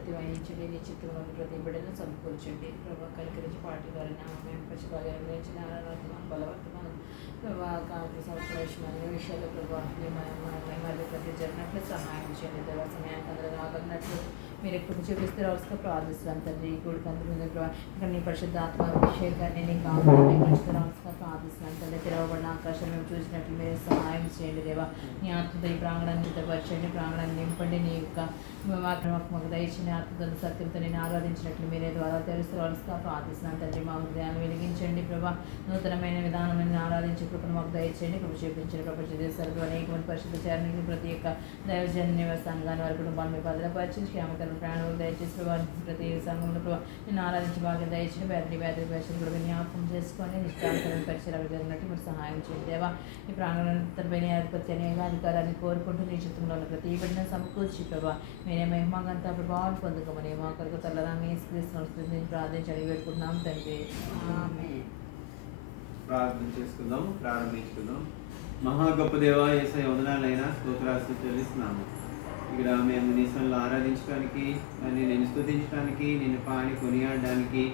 ప్రతి వహించండి. నీ చిత్రంలో ప్రతి బిడ్డను సమకూర్చండి ప్రభావ. కనికరించి పార్టీ ద్వారా మేము పశుభాగా గురించి నారాయణ బలవర్తమానం ప్రభావ కాంతి సంవత్సరం విషయాలు ప్రభావ మరి ప్రతి జరిగినట్లు సహాయం చేయండి. దేవ సమయానికి అందరూ రాగలిగినట్లు మీరు ఎప్పుడు చూపిస్తే రావాల్సిన ప్రార్థిస్తున్నాం తండ్రి. ఈ గుడికి అందుకు ఇక్కడ నీ పరిశుద్ధాత్మ అభిషేకాన్ని నీ కావాలని రావాల్సిన ప్రార్థిస్తున్నాం తండ్రి. తెరవబడిన ఆకాశం మేము చూసినట్లు మీరు సహాయం చేయండి దేవా. నీ ఆత్మతో ఈ ప్రాంగణాన్ని సిద్ధపరచండి, ప్రాంగణాన్ని నింపండి. నీ యొక్క మాకు దయచిన ఆత్మతో సత్యంతో నేను ఆరాధించినట్లు మీరే ద్వారా తెలుసుకోవాల్సిన ప్రార్థిస్తున్నాం తండ్రి. మా హృదయాన్ని వెలిగించండి ప్రభా. నూతనమైన విధానమైన ఆరాధించే కృపను మాకు దయచేయండి. కృప చూపించండి. ప్రపంచ దేశాలకు అనేక మంది పరిశుద్ధ చారణకి ప్రతి ఒక్క దైవజన్య సంఘాన్ని వారి కుటుంబాన్ని మీ భద్రపరిచి క్షేమకరణ ప్రాణాలు దయచేసి ప్రభావ. ప్రతి సంఘంలో ప్రభావ నేను ఆరాధించి బాగా దయచేసి వ్యాధి పరిస్థితులు కూడా జ్ఞాపకం చేసుకొని నిష్ఠాకరణ పరిచయాలు జరిగినట్టు మీరు సహాయం చేయండి దేవా. ఈ ప్రాంగణంపై ఆధిపత్య అనేక అధికారాన్ని కోరుకుంటూ నీ చిత్రంలో ప్రతి బిడ్డను సమకూర్చి ప్రభావ మీరే మహిమగంతా ప్రభావం పొందుకోమని మా కొరకు తల్లరాన్ని స్క్రీస్తు ప్రార్థించి వేడుకుంటున్నాం తండ్రి. ప్రార్థన చేసుకుందాం, ప్రారంభించుకుందాం. మహా గొప్ప దేవా యేసయ్య వందనాలైనా స్తోత్రాలు చెల్లిస్తున్నాము. ఇక్కడ మేము నీ సన్నిధిలో ఆరాధించడానికి, నేను స్తుతించడానికి, నిన్ను పాడి కొనియాడడానికి,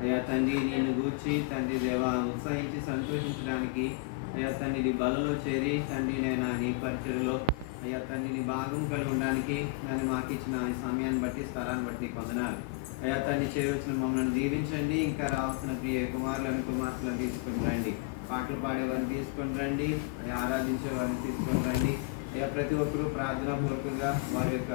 అయ్యా తండ్రి నిన్ను గూర్చి తండ్రి దేవా ఉత్సాహించి సంతోషించడానికి, అయ్యా తండ్రి నీ బలలో చేరి తండ్రి నేను నీ పరిచయలో అయ్యా తండ్రి నీ భాగం కలిగి ఉండడానికి నన్ను మాకు ఇచ్చిన ఈ సమయాన్ని బట్టి స్థలాన్ని బట్టి కొందనాలు. అయ్యా తండ్రి చేరవచ్చిన మమ్మల్ని దీవించండి. ఇంకా రావాల్సిన ప్రియ కుమారులను కుమార్తెలను తీసుకొని రండి. పాటలు పాడేవారిని తీసుకొని రండి. అయ్యా ఆరాధించే వారిని తీసుకొని రండి. అయ్యా ప్రతి ఒక్కరూ ప్రార్థనాపూర్వకంగా వారి యొక్క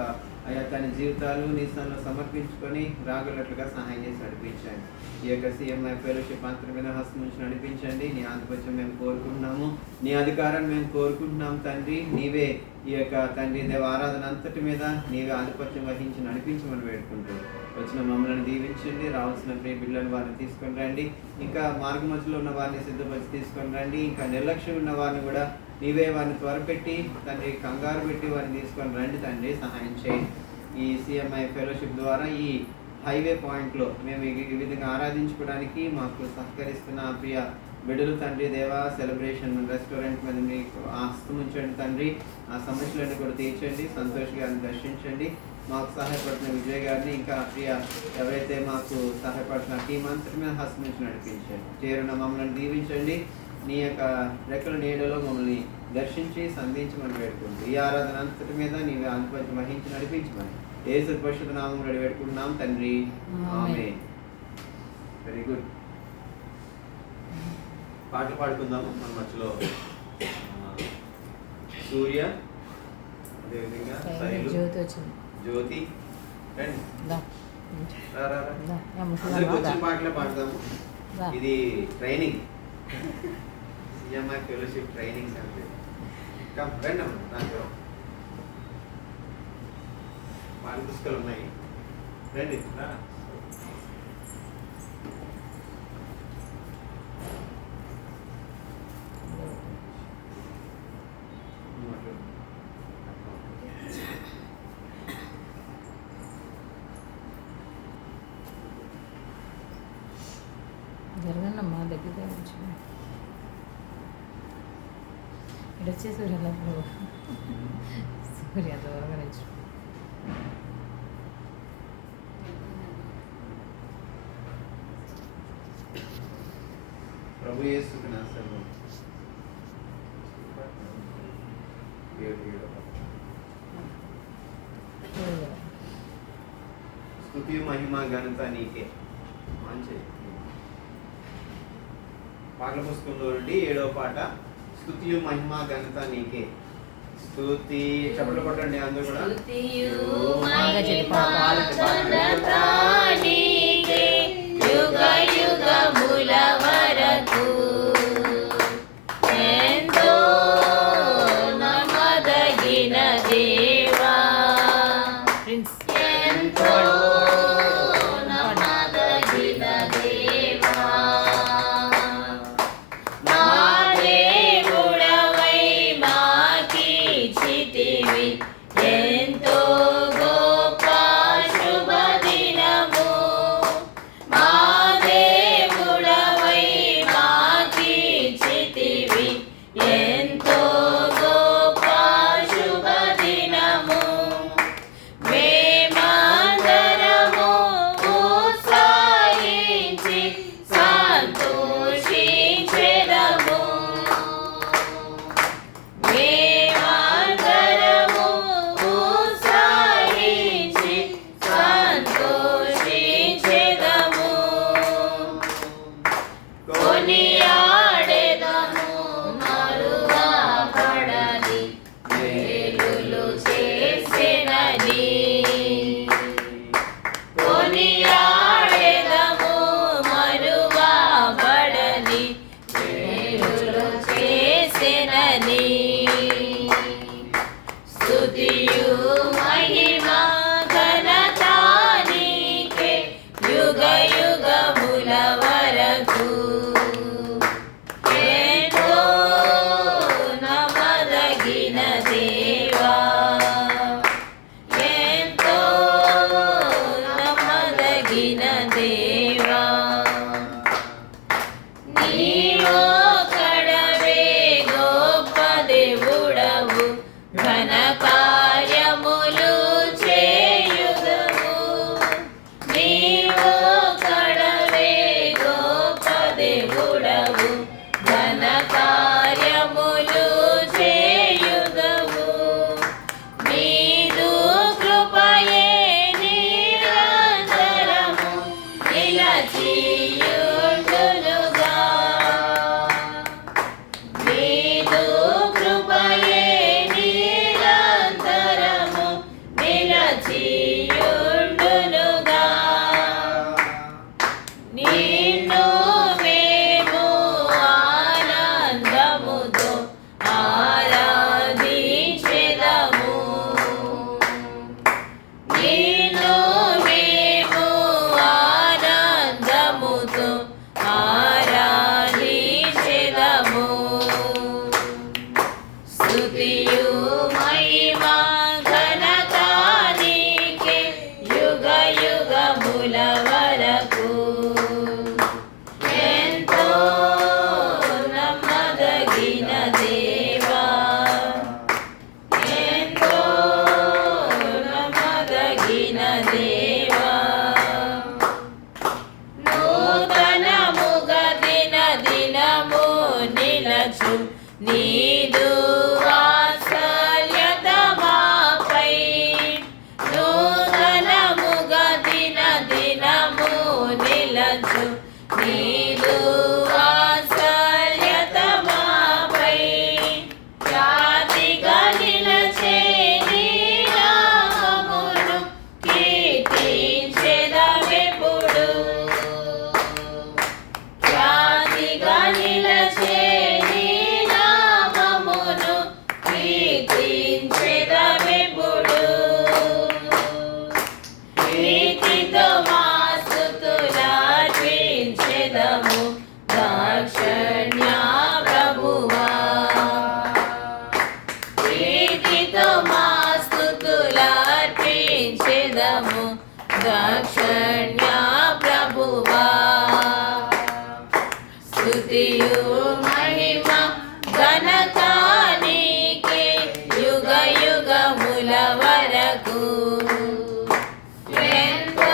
అయ్యా తన జీవితాలు నీ స్థానంలో సమర్పించుకొని రాగలట్లుగా సహాయం చేసి నడిపించండి. ఈ యొక్క CMI ఫెలోషిప్ అంతరం మీద హస్తం నుంచి నడిపించండి. నీ ఆధిపత్యం మేము కోరుకుంటున్నాము, నీ అధికారాన్ని మేము కోరుకుంటున్నాం తండ్రి. నీవే ఈ యొక్క తండ్రి దేవ ఆరాధన అంతటి మీద నీవే ఆధిపత్యం వహించి నడిపించమని వేడుకుంటూ వచ్చిన మమ్మల్ని దీవించండి. రావాల్సిన ప్రియ బిడ్డలను వారిని తీసుకొని రండి. ఇంకా మార్గ మధ్యలో ఉన్న వారిని సిద్ధపరిచి తీసుకొని రండి. ఇంకా నిర్లక్ష్యం ఉన్న వారిని కూడా నీవే వారిని త్వరపెట్టి తండ్రి కంగారు పెట్టి వారిని తీసుకొని రండి తండ్రి. సహాయం చేయండి. ఈ CMI ఫెలోషిప్ ద్వారా ఈ హైవే పాయింట్లో మేము ఈ విధంగా ఆరాధించుకోవడానికి మాకు సహకరిస్తున్న ప్రియ బిడ్డలు తండ్రి దేవా సెలబ్రేషన్ రెస్టారెంట్ మీద మీకు హస్తం ఉంచండి తండ్రి. ఆ సమస్యలన్నీ కూడా తీర్చండి. సంతోష్ గారిని దర్శించండి. మాకు సహాయపడుతున్న విజయ్ గారిని ఇంకా ప్రియ ఎవరైతే మాకు సహాయపడుతున్న టీం అంతటి మీద హస్తం నుంచి నడిపించండి. చేరున్న మమ్మల్ని దీవించండి. నీ యొక్క రెక్కల నీడలో మమ్మల్ని దర్శించి సంధించమని వేడుకుంటూ ఈ ఆరాధన అంతటి మీద నీవు ఆధిపత్యం వహించి నడిపించమని యేసు పరిశుద్ధ నామములో వేడుకుంటున్నాం తండ్రి. ఆమేన్. Very good. పాటలు పాడుకుందాము. మన మధ్యలో సూర్య, అదేవిధంగా జ్యోతి రండి. అందరికి వచ్చిన పాటలే పాడదాము. ఇది training, CMI fellowship training centre. రండి అమ్మ, నాకు పాఠ పుస్తకాలు ఉన్నాయి. రండి. జరగండి అమ్మా, దగ్గర నుంచి ఇటు వచ్చేసి సూర్య సూర్య దూరంగా నుంచి ప్రభు యేసుకి నా సర్వం. స్తుతి మహిమ ఘనత నీకే. మంచి పాటల పుస్తకంలో నుండి 7వ పాట, స్తుతియు మహిమ ఘనత నీకే. స్తుతి చప్పట్లు కొట్టండి అందరూ కూడా. యుగ యుగముల వరకు ఎంతో నమ్మదగిన దేవా, ఎంతో నమ్మదగిన దేవా, మా దేవుడవై మాకిచ్చితివి ఎంతో గొప్ప శుభదినము. మా స్తుతియు మహిమా ఘనత నీకే యుగ యుగముల వరకు. ఎంతో నమ్మదగిన దేవా, ఎంతో నమ్మదగిన దేవా, నూతనముగా దిన దినము నిలచు నీదు వాత్సల్యత మాపై. నూతనముగా దిన దినము నిలచు నీదు వాత్సల్యత మాపై. ఖ్యాతిగా నిలచే నీ నామమును కీర్తించెదమెప్పుడు. ఖ్యాతిగా నిలచే నీ నామమును కీర్తించెదమెప్పుడు. ప్రీతితో మా స్తుతులర్పించెదము దాక్షిణ్య ప్రభువా. ప్రీతితో మా స్తుతులర్పించెదము దాక్షిణ్య ప్రభువా. స్తుతియు మహిమ ఘనత నీకే యుగ యుగముల వరకు. ఎంతో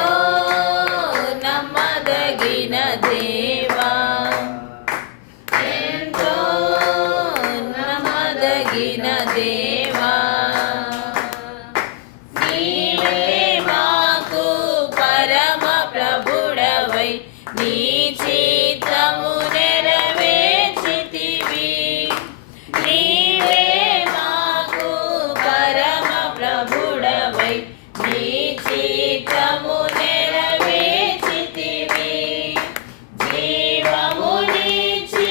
నమ్మదగిన దేవా, ఎంతో నమ్మదగిన దేవా, నీవే మాకు పరమ ప్రభుడవై నీ చిత్తము నెరవేర్చితివి. నీవే మాకు పరమ ప్రభుడవై నీ చిత్తము నెరవేర్చితివి. జీవమునిచ్చి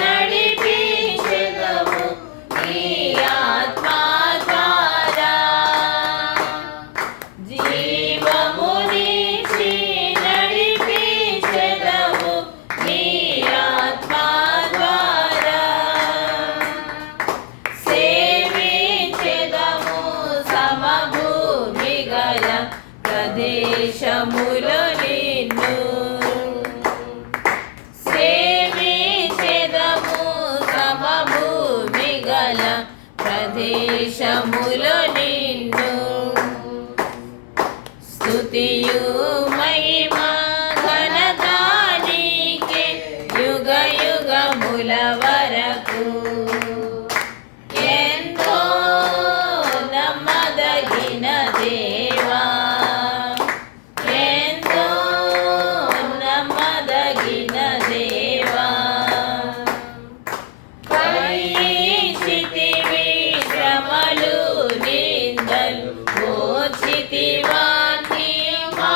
నడిపించెదవు నీ ఆత్మ ద్వారా. జీవమునిచ్చి నడిపించెదవు నీ ఆత్మ ద్వారా. సేవించెదము సమభూమి గల ప్రదేశములో నిన్ను. సేవించెదము సమభూమి గల ప్రదేశములో నిన్ను. స్తుతియు మహిమా ఘనత నీకే యుగ యుగముల వరకు. ఎంతో నమ్మదగిన దేవా, ఎంతో నమ్మదగిన దేవా, భరించితివి శ్రమలు నిందలు, ఓర్చితివా నీ మా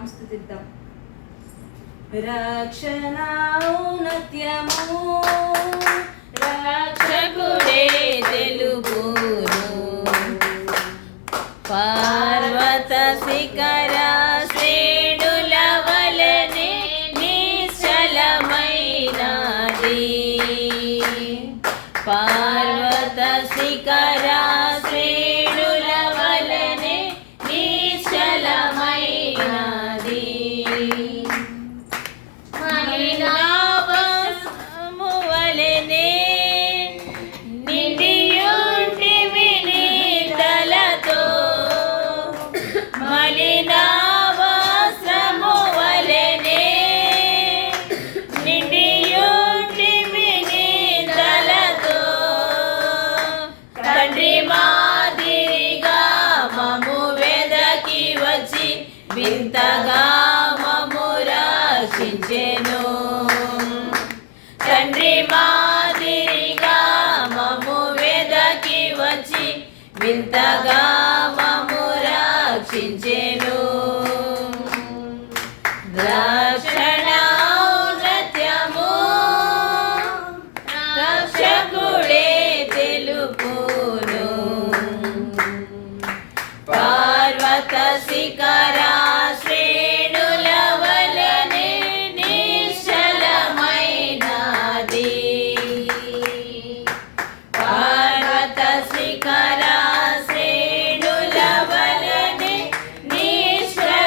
పాడదాం, స్తుతిద్దాం. రక్షణ ఔన్నత్యము రక్షకుడే తెలుపును, పర్వత శిఖర శ్రేణుల వలెనే నిశ్చలమైనది, పర్వత శిఖర శ్రేణుల వలెనే నిశ్చలమైనది. మలినావసము వలెనే నిండియుంటివి నీడలతో, మలినావసము వలెనే నిండియుంటివి నీడలతో, తండ్రి మాదిరిగా మమ్ము వెదకి వచ్చి వింతగా మమ్ము రక్షించెను, తండ్రి మాదిరిగా మమ్ము వెదకి వచ్చి వింతగా మమ్ము రక్షించెను. రక్షణ ఔన్నత్యము రక్షకుడే తెలుపును, పర్వత శిఖర శ్రేణుల వలెనే నిశ్చలమైనది, పర్వత శిఖర శ్రేణుల వలెనే నిశ్చలమైనది.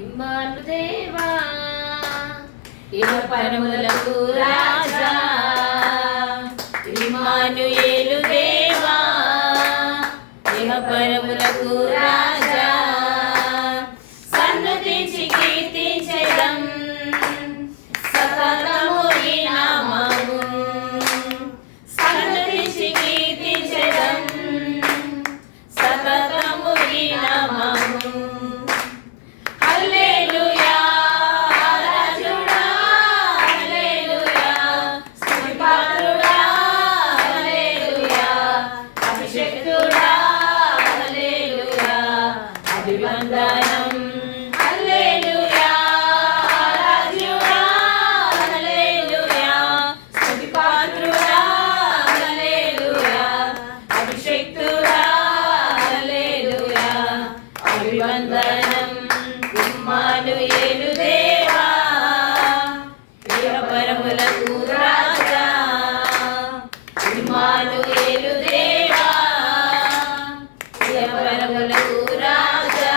ఇమ్మాను దేవా ఇహ పరములకు రాజా, ఇమ్మానుయేలు దేవా ఇహ పరములకు రాజా, సన్నతించి కీర్తించెదం సతతము నీ నామము, సన్నతించి కీర్తించెదం సతతము నీ నామము. హల్లెలూయా రాజుడా, హల్లెలూయా స్తుతిపాత్రుడా, హల్లెలూయా అభిషేక్తుడా, హల్లెలూయా అభివందనం. హల్లెలూయా రాజుడా, హల్లెలూయా స్తుతిపాత్రుడా, హల్లెలూయా అభిషేక్తుడా, హల్లెలూయా అభివందనం. ఇమ్మానుయేలు దేవా ఇహ పరములకు రాజా, ఇమ్మానుయేలు దేవా ఇహ పరములకు రాజా.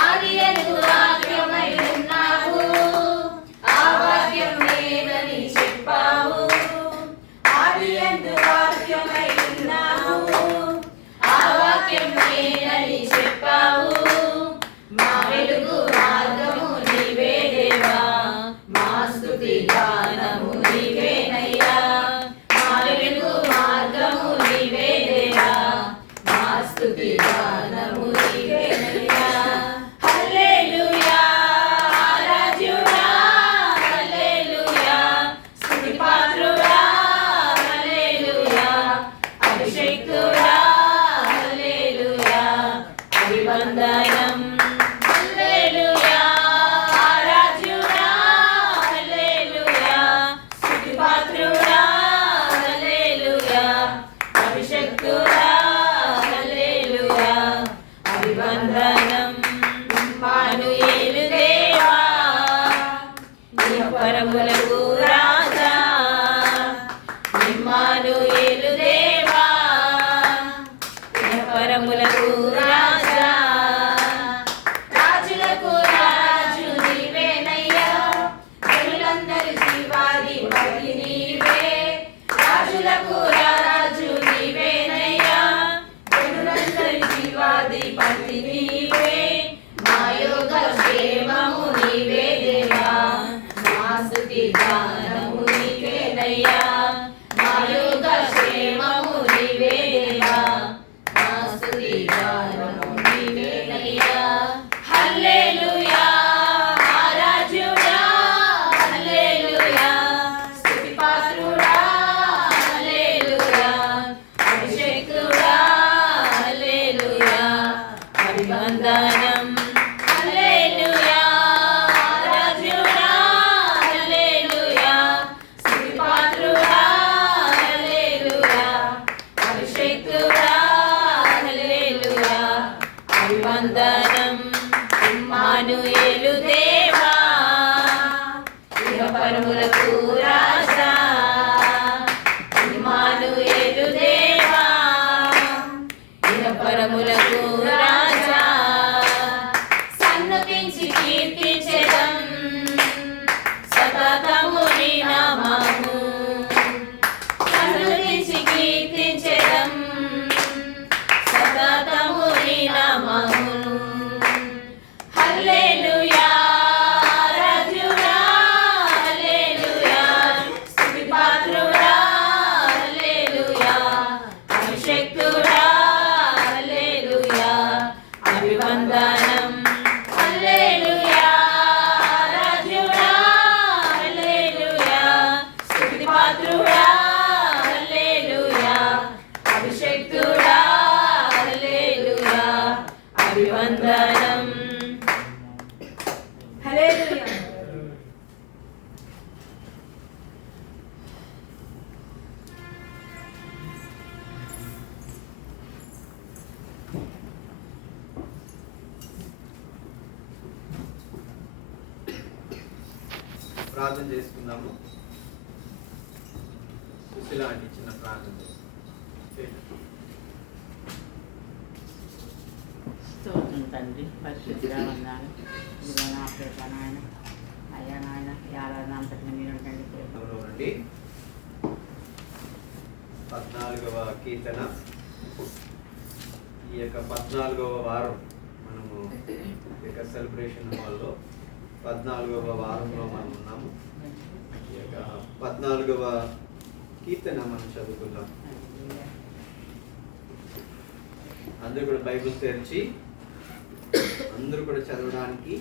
ఆదియందు వాక్యమై ఉన్నావు, ఆ వాక్యం నేనని చెప్పావు. ఆదియందు వాక్యమై ఉన్నావు, ఆ వాక్యం నేనని చెప్పావు. మా వెలుగు మార్గము నీవే దేవా, మా స్తుతి గానము నీవేనయ్యా. మా వెలుగు మార్గము నీవే దేవా, మా స్తుతి గానము నీవేనయ్యా. హల్లెలూయా రాజుడా, హల్లెలూయా స్తుతిపాత్రుడా, హల్లెలూయా అభిషేక్తుడా, హల్లెలూయా అభివందనం. హల్లెలూయా రాజుడా, హల్లెలూయా స్తుతిపాత్రుడా, హల్లెలూయా అభిషేక్తుడా, హల్లెలూయా అభివందనం. ఇమ్మానుయేలు దేవా ఇహ పరములకు రాజా, ఇమ్మానుయేలు దేవా ఇహ పరములకు రాజా. రాజులకు రాజు నీవేనయ్యా, జనులందరి జీవాధిపతి నీవే. రాజులకు రాజు నీవేనయ్యా, జనులందరి జీవాధిపతి నీవే. మా యోగ క్షేమము నీవే దేవా, మా స్తుతి గానము నీకేనయ్యా. మా యోగ క్షేమము నీవే దేవా, మా స్తుతి గానము నీవేనయ్యా. హల్లెలూయా రాజుడా, హల్లెలూయా స్తుతిపాత్రుడా, హల్లెలూయా అభిషేక్తుడా, హల్లెలూయా అభివందనం. హల్లెలూయా రాజుడా, హల్లెలూయా స్తుతిపాత్రుడా, హల్లెలూయా అభిషేక్తుడా, హల్లెలూయా అభివందనం. ఇమ్మానుయేలు దేవా ఇహ పరములకు రాజా, ఇమ్మానుయేలు దేవా ఇహ పరములకు రాజా. సన్నతించి కీర్తించెదం సతతము నీ నామము, సన్నతించి కీర్తించెదం సతతము నీ నామము. హల్లెలూయా రాజుడా, హల్లెలూయా స్తుతిపాత్రుడా, హల్లెలూయా అభిషేక్తుడా, హల్లెలూయా అభివందనం. హల్లెలూయా రాజుడా, హల్లెలూయా స్తుతిపాత్రుడా, హల్లెలూయా అభిషేక్తుడా, హల్లెలూయా అభివందనం. హల్లెలూయా. ప్రార్థన చేసుకుందాము. ఇలాంటి చిన్న ప్రార్థన స్తోత్రం తండ్రి, పరిశుద్ధిగా వందాలు. ఇదిగో నా ప్రేమ నాయన, అయ్యా నాయన, ఈ ఆరాధన అంతటిని మీరు ఉండండి. నుండి 14వ కీర్తన. ఈ యొక్క 14వ వారం మనము ఈ యొక్క సెలబ్రేషన్ హాల్లో 14వ వారంలో మనం ఉన్నాము. ఈ యొక్క 14వ కీర్తన మనం చదువుకుందాం. అందరూ కూడా బైబిల్ తెరిచి అందరూ కూడా చదవడానికి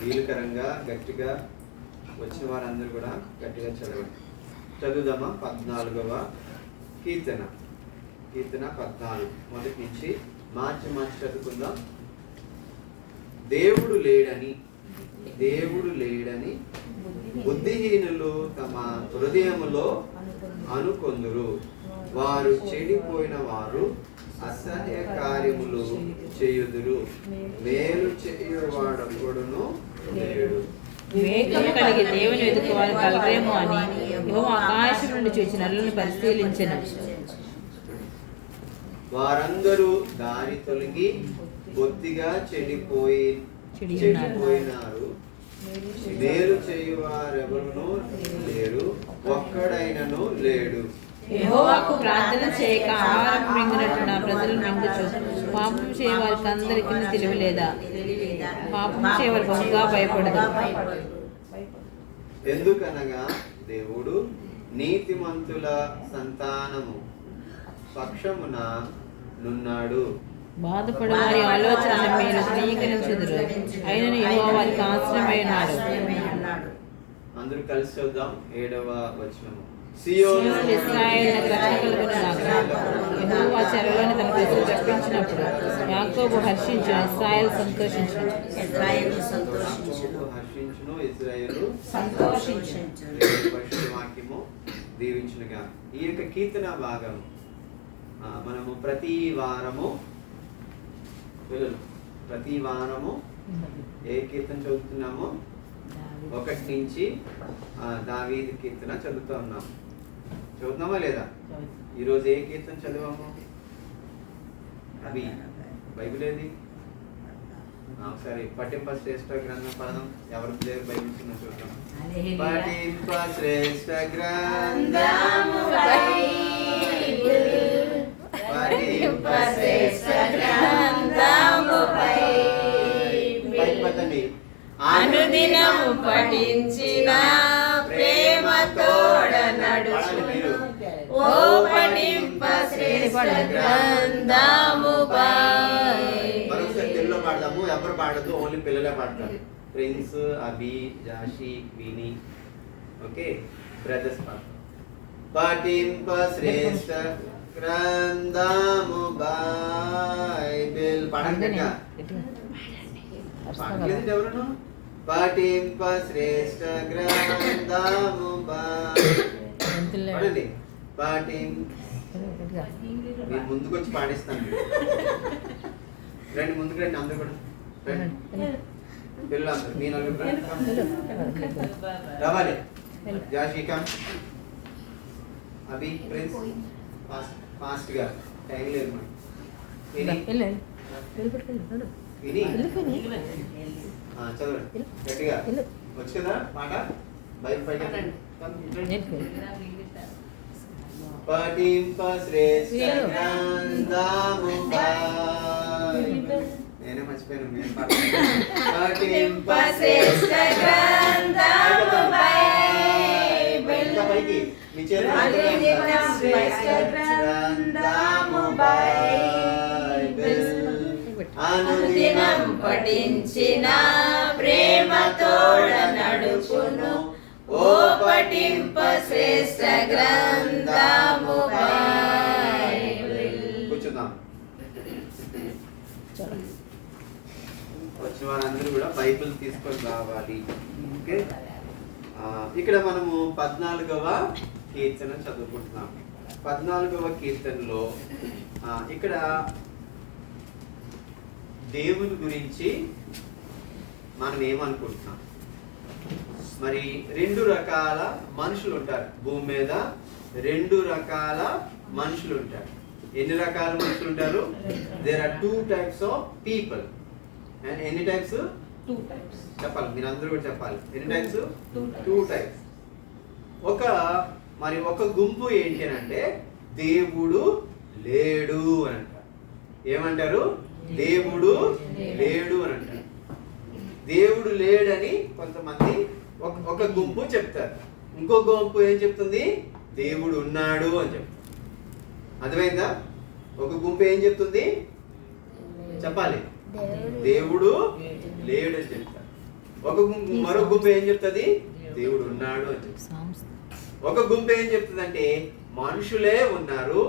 వీలుకరంగా గట్టిగా వచ్చిన వారందరూ కూడా గట్టిగా చదవండి. చదువుదామా? 14వ కీర్తన. కీర్తన 14 మొదటి నుంచి మార్చి చదువుకుందాం. దేవుడు లేడని బుద్ధిహీనులు తమ హృదయములో అనుకొందురు. వారు చెడిపోయిన వారు అసహ్య కార్యములు చేయుదురు. మేలు చేయువాడొకడును లేడు. వివేకము కలిగి దేవుని వెతుకువారు కలరేమో అని యెహోవా ఆకాశం నుండి చూచి నరులను పరిశీలించెను. వారందరూ దారి తొలగి బొత్తిగా చెడిపోయినారు. మేలు చేయువారెవరునూ లేరు, ఒక్కడైనను లేడు. యెహోవాకు ప్రార్థన చేయక ఆహారం మింగినట్టు నా ప్రజలు మింగుచు. పాపం చేయవారికి అందరికీ తెలివి లేదా? పాపం చేయవారు బహుగా భయపడదు. ఎందుకనగా దేవుడు నీతిమంతుల సంతానము పక్షమున నున్నాడు. బాధపడు వారి ఆలోచనలు మీరు ధృవీకరించుదురు. అయినను యెహోవా వారికి ఆశ్రయమైనాడు. అందరూ కలిసి చూద్దాం. 7వ వచనము. సియోను ఇశ్రాయేలునకు రక్షణ కలుగునుగాక. యెహోవా చెరలోని తన ప్రజలు రప్పించినప్పుడు యాకోబు హర్షించును, ఇశ్రాయేలు సంతోషించును. హర్షించును, ఇశ్రాయేలు సంతోషించును. పరిశుద్ధ వాక్యము దీవించునుగా. ఈ యొక్క కీర్తన భాగం మనము ప్రతి వారము ఏ కీర్తన చదువుతున్నామో 1 నుంచి దావీదు కీర్తన చదువుతూ ఉన్నాము. చదువుతున్నామా లేదా? ఈరోజు ఏ కీర్తన చదివాము? అవి బైబిల్ ఏది? ఒకసారి పఠింప శ్రేష్ఠ గ్రంథం పదం. ఎవరికి లేదు బైబిల్ చిన్న చూద్దాం. పఠింప శ్రేష్ఠ గ్రంథము అనుదినము పఠించిన ప్రేమ తోడ నడుచును. ఓ పఠింప శ్రేష్ఠ గ్రంథముపై. మరొకసారి తెలుగులో పాడదాము. ఎవరు పాడదు, ఓన్లీ పిల్లలే పాడతారు. ప్రిన్స్, అభి, జాషి, విని, ఓకే, బ్రదర్స్ పాడతారు. పఠింప శ్రేష్ఠ గ్రంథము బైబిల్. పాడండి. పాడలేదు ఎవరును? పఠింప శ్రేష్ఠ గ్రంథము పాడండి. నేను ముందుకు వచ్చి పాడిస్తాను. రండి, ముందుకు రండి అందరూ కూడా రండి. పిల్లలు అందరూ మీ నలుగురు రావాలి. జాషికా, అభి, ప్రిన్స్ ఫాస్ట్ గా, టైం లేదు మరి. చదవండి గట్టిగా. వచ్చు కదా మాట? బైక్ పైకి పఠింప శ్రేష్ఠ గ్రంథము నేనే మర్చిపోయాను. నేను పఠింప శ్రేష్ఠ గ్రంథము బైబిల్. పైకి మీ గ్రంథము బైబిల్. అనుదినం పఠించిన ప్రేమ తోడ నడుచును. ఓ పఠింప శ్రేష్ఠ గ్రంథము బైబిల్. కూర్చుందాం. వచ్చిన వారందరూ కూడా బైబిల్ తీసుకొని రావాలి. ఓకే, ఇక్కడ మనము 14వ కీర్తన చదువుకుంటున్నాం. 14వ కీర్తనలో ఇక్కడ దేవుని గురించి మనం ఏమనుకుంటున్నాం? మరి 2 రకాల మనుషులు ఉంటారు భూమి మీద. 2 రకాల మనుషులు ఉంటారు. ఎన్ని రకాల మనుషులు ఉంటారు? There are 2 types of people. And ఎన్ని టైప్స్? 2 types. చెప్పాలి, మీరు అందరూ కూడా చెప్పాలి. ఎన్ని టైప్స్? 2 types. ఒక గుంపు ఏంటి అని అంటే దేవుడు లేడు అని అంటారు. ఏమంటారు? దేవుడు లేడు అని అంటారు. దేవుడు లేడని కొంతమంది ఒక గుంపు చెప్తారు. ఇంకో గుంపు ఏం చెప్తుంది? దేవుడు ఉన్నాడు అని చెప్తారు. అర్థమైందా? ఒక గుంపు ఏం చెప్తుంది? చెప్పాలి, దేవుడు లేడు అని చెప్తారు. మరో గుంపు ఏం చెప్తుంది? దేవుడు ఉన్నాడు అని చెప్తారు. ఒక గుంపు ఏం చెప్తుందంటే మనుషులే ఉన్నారు,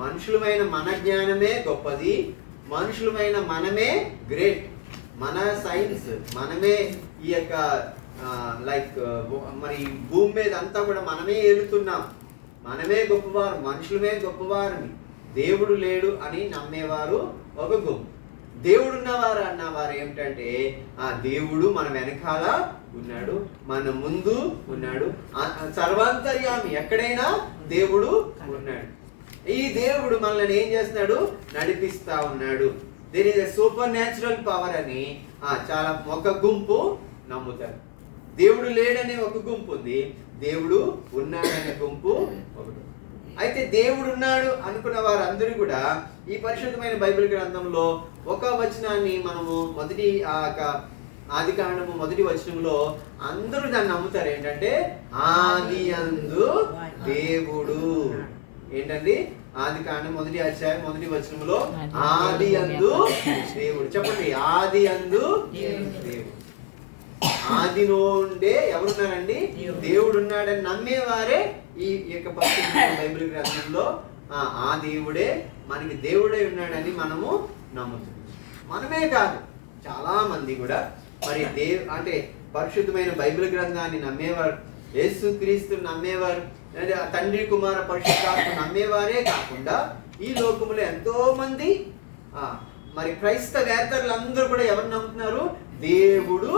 మనుషులమైన మన జ్ఞానమే గొప్పది, మనుషులమైన మనమే గ్రేట్, మన సైన్స్ మనమే ఈ యొక్క మరి భూమి మీద అంతా కూడా మనమే ఏలుతున్నాం, మనమే గొప్పవారు, మనుషులమే గొప్పవారిని, దేవుడు లేడు అని నమ్మేవారు ఒక గుంపు. దేవుడు ఉన్నవారు అన్నవారు ఏమిటంటే ఆ దేవుడు మన వెనకాల ఉన్నాడు, మన ముందు ఉన్నాడు, సర్వాంతర్యామి, ఎక్కడైనా దేవుడు ఉన్నాడు. ఈ దేవుడు మనల్ని ఏం చేస్తున్నాడు? నడిపిస్తా ఉన్నాడు. There is a supernatural power అని చాలా ఒక గుంపు నమ్ముతారు. దేవుడు లేడనే ఒక గుంపు ఉంది, దేవుడు ఉన్నాడనే గుంపు ఒకటి. అయితే దేవుడు ఉన్నాడు అనుకున్న వారందరూ కూడా ఈ పరిశుద్ధమైన బైబిల్ గ్రంథంలో ఒక వచనాన్ని మనము ఆదికాండము 1వ వచనంలో అందరూ దాన్ని నమ్ముతారు. ఏంటంటే ఆదియందు దేవుడు. ఏంటండి? ఆదికాండం 1వ అధ్యాయం 1వ వచనంలో ఆదియందు దేవుడు. చెప్పండి, ఆదియందు దేవుడు. ఆది నుండే ఎవరున్నారండి? దేవుడు ఉన్నాడని నమ్మేవారే ఈ యొక్క పరిశుద్ధమైన బైబిల్ గ్రంథంలో ఆ దేవుడే మనకి దేవుడే ఉన్నాడని మనము నమ్ముతున్నాం. మనమే కాదు, చాలా మంది కూడా మరి అంటే పరిశుద్ధమైన బైబిల్ గ్రంథాన్ని నమ్మేవారు, యేసుక్రీస్తు నమ్మేవారు, తండ్రి కుమార పరిశుద్ధాత్మ నమ్మేవారే కాకుండా ఈ లోకములో ఎంతో మంది మరి క్రైస్తవేతరులు అందరూ కూడా ఎవరు నమ్ముతున్నారు? దేవుడు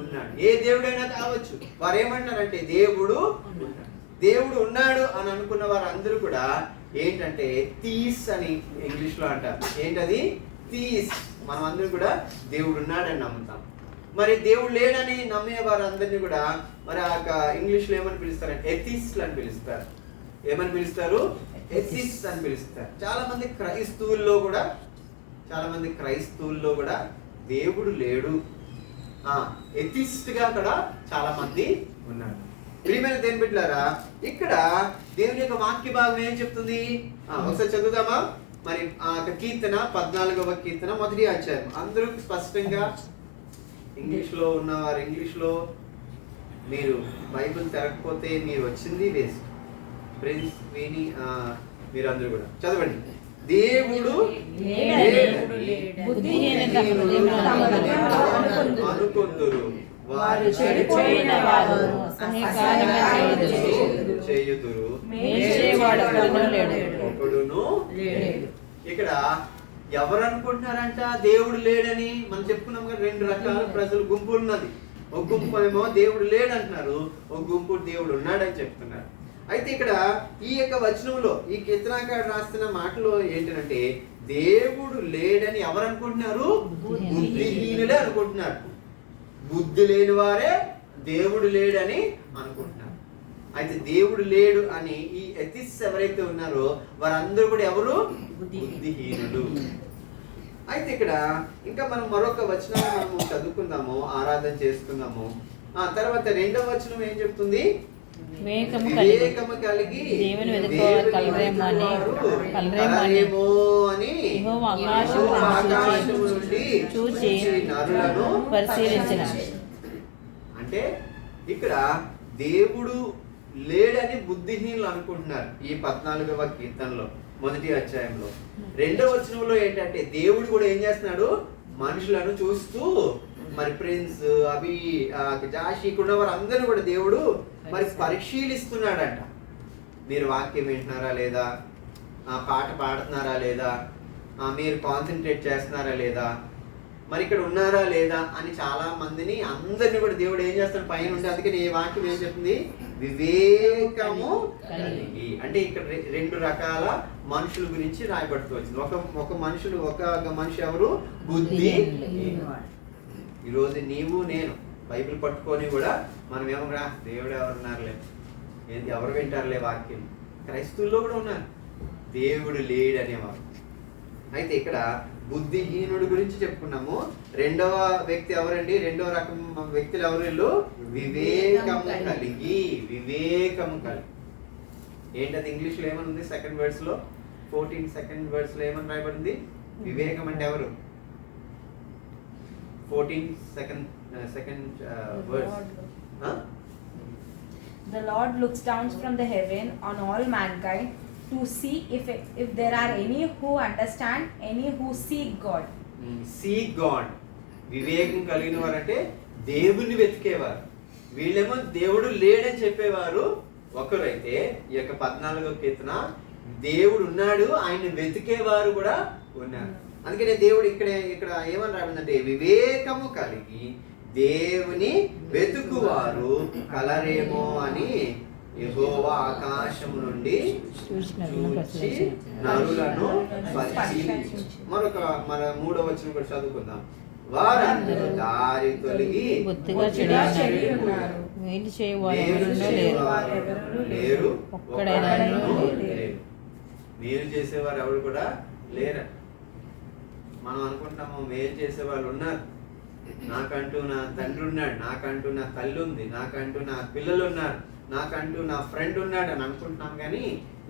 ఉన్నాడు. ఏ దేవుడైనా కావచ్చు. వారు ఏమంటారంటే దేవుడు ఉన్నాడు. దేవుడు ఉన్నాడు అని అనుకున్న వారు అందరూ కూడా ఏంటంటే థీస్ అని ఇంగ్లీష్లో అంటారు. ఏంటది? థీస్. మనం అందరూ కూడా దేవుడు ఉన్నాడని నమ్ముతాం. మరి దేవుడు లేడని నమ్మే వారందరినీ కూడా మరి ఇంగ్లీష్లో ఏమని పిలుస్తారంటే ఎథిస్ట్లు అని పిలుస్తారు. ఏమని పిలుస్తారు? ఎథిస్ట్ అని పిలుస్తారు. చాలా మంది క్రైస్తవుల్లో కూడా దేవుడు లేడు, ఎథిస్ట్ గా కూడా చాలా మంది ఉన్నారు. ప్రియమైన దేవుని బిడ్డలారా, ఇక్కడ దేవుని యొక్క వాక్య భాగం ఏం చెప్తుంది? ఒకసారి చదువుదామా? మరి కీర్తన 14వ కీర్తన 1వ అధ్యాయం. అందరూ స్పష్టంగా ఇంగ్లీష్లో ఉన్నవారు ఇంగ్లీష్లో, మీరు బైబిల్ తెరకపోతే మీరు వచ్చింది వేస్ట్. ఫ్రెండ్స్ విని మీరు అందరూ కూడా చదవండి. దేవుడు అనుకొందురు, వారు చెడిపోయిన వారు చేయుదురు, ఒకడును లేడు. ఇక్కడ ఎవరు అనుకుంటున్నారంట దేవుడు లేడని? మనం చెప్పుకున్నాం కదా, 2 రకాల ప్రజలు గుంపు ఉన్నది. ఒక గుంపు ఏమో దేవుడు లేడు అంటున్నారు, ఒక గుంపు దేవుడు ఉన్నాడని చెప్తున్నారు. అయితే ఇక్కడ ఈ యొక్క వచనంలో ఈ కీర్తనాకారుడు రాస్తున్న మాటలో ఏంటంటే దేవుడు లేడని ఎవరు అనుకుంటున్నారు? బుద్ధిహీనులే అనుకుంటున్నారు. బుద్ధి లేని వారే దేవుడు లేడని అనుకుంటున్నారు. అయితే దేవుడు లేడు అని ఈ ఎథిస్ట్ ఎవరైతే ఉన్నారో వారందరూ కూడా ఎవరు? బుద్ధిహీనులు. అయితే ఇక్కడ ఇంకా మనం మరొక వచనాన్ని మనము చదువుకుందాము, ఆరాధన చేసుకుందాము. తర్వాత 2వ వచనం ఏం చెప్తుంది? వివేకము కలిగి దేవుని కలరేమో అని ఆకాశము నుండి చూచి నరులను పరిశీలించిన. అంటే ఇక్కడ దేవుడు లేడని బుద్ధిహీనులు అనుకుంటున్నారు. ఈ 14వ కీర్తనలో 1వ అధ్యాయంలో 2వ వచనంలో ఏంటంటే దేవుడు కూడా ఏం చేస్తున్నాడు? మనుషులను చూస్తూ మరి ప్రిన్స్ జాషి ఇక్కడ వారు అందరూ కూడా దేవుడు మరి పరిశీలిస్తున్నాడంట. మీరు వాక్యం వింటున్నారా లేదా, పాట పాడుతున్నారా లేదా, మీరు కాన్సన్ట్రేట్ చేస్తున్నారా లేదా, మరి ఇక్కడ ఉన్నారా లేదా అని చాలా మందిని అందరిని కూడా దేవుడు ఏం చేస్తాడు పైన ఉండి. అందుకే ఈ వాక్యం ఏం చెప్తుంది, వివేకము కలిగి. అంటే ఇక్కడ రెండు రకాల మనుషుల గురించి రాయబడుతూ వచ్చింది. ఒక మనిషి ఎవరు, బుద్ధి. ఈరోజు నీవు నేను బైబిల్ పట్టుకొని కూడా మనం ఏమరా దేవుడు ఎవరున్నారులే, ఎవరు వింటారులే వాక్యం. క్రైస్తవుల్లో కూడా ఉన్నారు దేవుడు లేడు అనేవారు. అయితే ఇక్కడ బుద్ధిహీనుడి గురించి చెప్పుకున్నాము. రెండవ వ్యక్తి ఎవరండి, రెండవ రకం వ్యక్తులు ఎవరు, వీళ్ళు వివేకము కలిగి. ఏంటది ఇంగ్లీష్లో ఏమనుంది, సెకండ్ వర్డ్స్ లో 14 సెకండ్ వర్డ్స్ లో ఏమని రాయబడింది, వివేకం అంటే ఎవరు, 14 second words. The Lord looks down from the heaven on all mankind to see if there are any who understand, any who seek God. Seek God. వివేకం కలిగిన వారు అంటే దేవుణ్ణి వెతికేవారు. వీళ్ళేమో దేవుడు లేడని చెప్పేవారు ఒకరైతే, ఈ యొక్క 14వ కీర్తన దేవుడు ఉన్నాడు, ఆయన వెతికేవారు కూడా ఉన్నారు. అందుకనే దేవుడు ఇక్కడ ఏమని రాబడిందంటే వివేకము కలిగి దేవుని వెతుకువారు కలరేమో అని యెహోవా ఆకాశము నుండి చూచి నరులను పరిశీలించు. మన 3వ వచనం కూడా చదువుకుందాం. వారందరూ దారి తొలగి బొత్తిగా చెడి ఉన్నారు, మేలు చేయవారు లేరు, ఒక్కడైనాను లేరు. మేలు చేసేవారు ఎవరు కూడా లేరు. మనం అనుకుంటాము మేలు చేసే వాళ్ళు ఉన్నారు, నాకంటూ నా తండ్రి ఉన్నాడు, నాకంటూ నా తల్లి ఉంది, నాకంటూ నా పిల్లలు ఉన్నారు, నాకంటూ నా ఫ్రెండ్ ఉన్నాడు అని అనుకుంటున్నాం. కానీ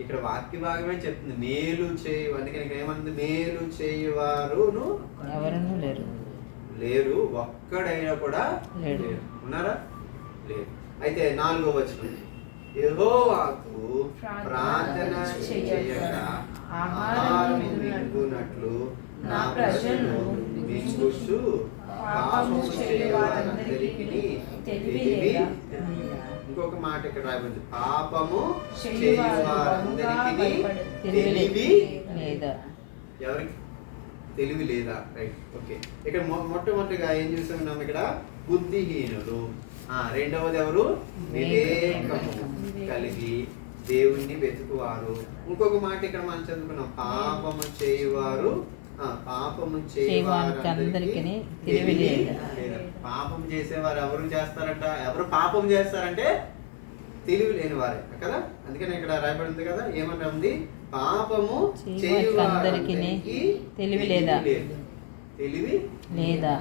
ఇక్కడ వాక్య భాగమే చెప్తుంది మేలు చేయు. అందుకని ఇక్కడ ఏమంటుంది, మేలు చేయువారును ఎవరూ లేరు, ఒక్కడైనా కూడా లేరు. ఉన్నారా, లేరు. అయితే 4వ వచనం, యెహోవాకు ప్రార్థన చేయక ఆహారం మింగునట్లు నా ప్రజలు మింగుచు పాపము చేయువారందరికీ తెలివి. ఇంకొక మాట ఇక్కడ రాయబడింది, పాపము చేయువారందరికీ తెలివి లేదా. ఎవరికి తెలివి లేదా? Right, okay. ఇక్కడ మొట్టమొదటిగా ఏం చూస్తున్నాం, ఇక్కడ బుద్ధిహీనులు. రెండవది ఎవరు, వివేకము కలిగి దేవుణ్ణి వెతుకువారు. ఇంకొక మాట ఇక్కడ మనం చదువుకున్నాం, పాపము చేయువారు. పాపము చేయువారందరికీ తెలివి లేదా. పాపం చేసేవారు ఎవరు చేస్తారంట, ఎవరు పాపం చేస్తారంటే తెలివి లేని వారే కదా. అందుకని ఇక్కడ రాయబడింది కదా, ఏమన్నా ఉంది, పాపము చేయువారందరికీ తెలివి లేదా. తెలివి లేదా.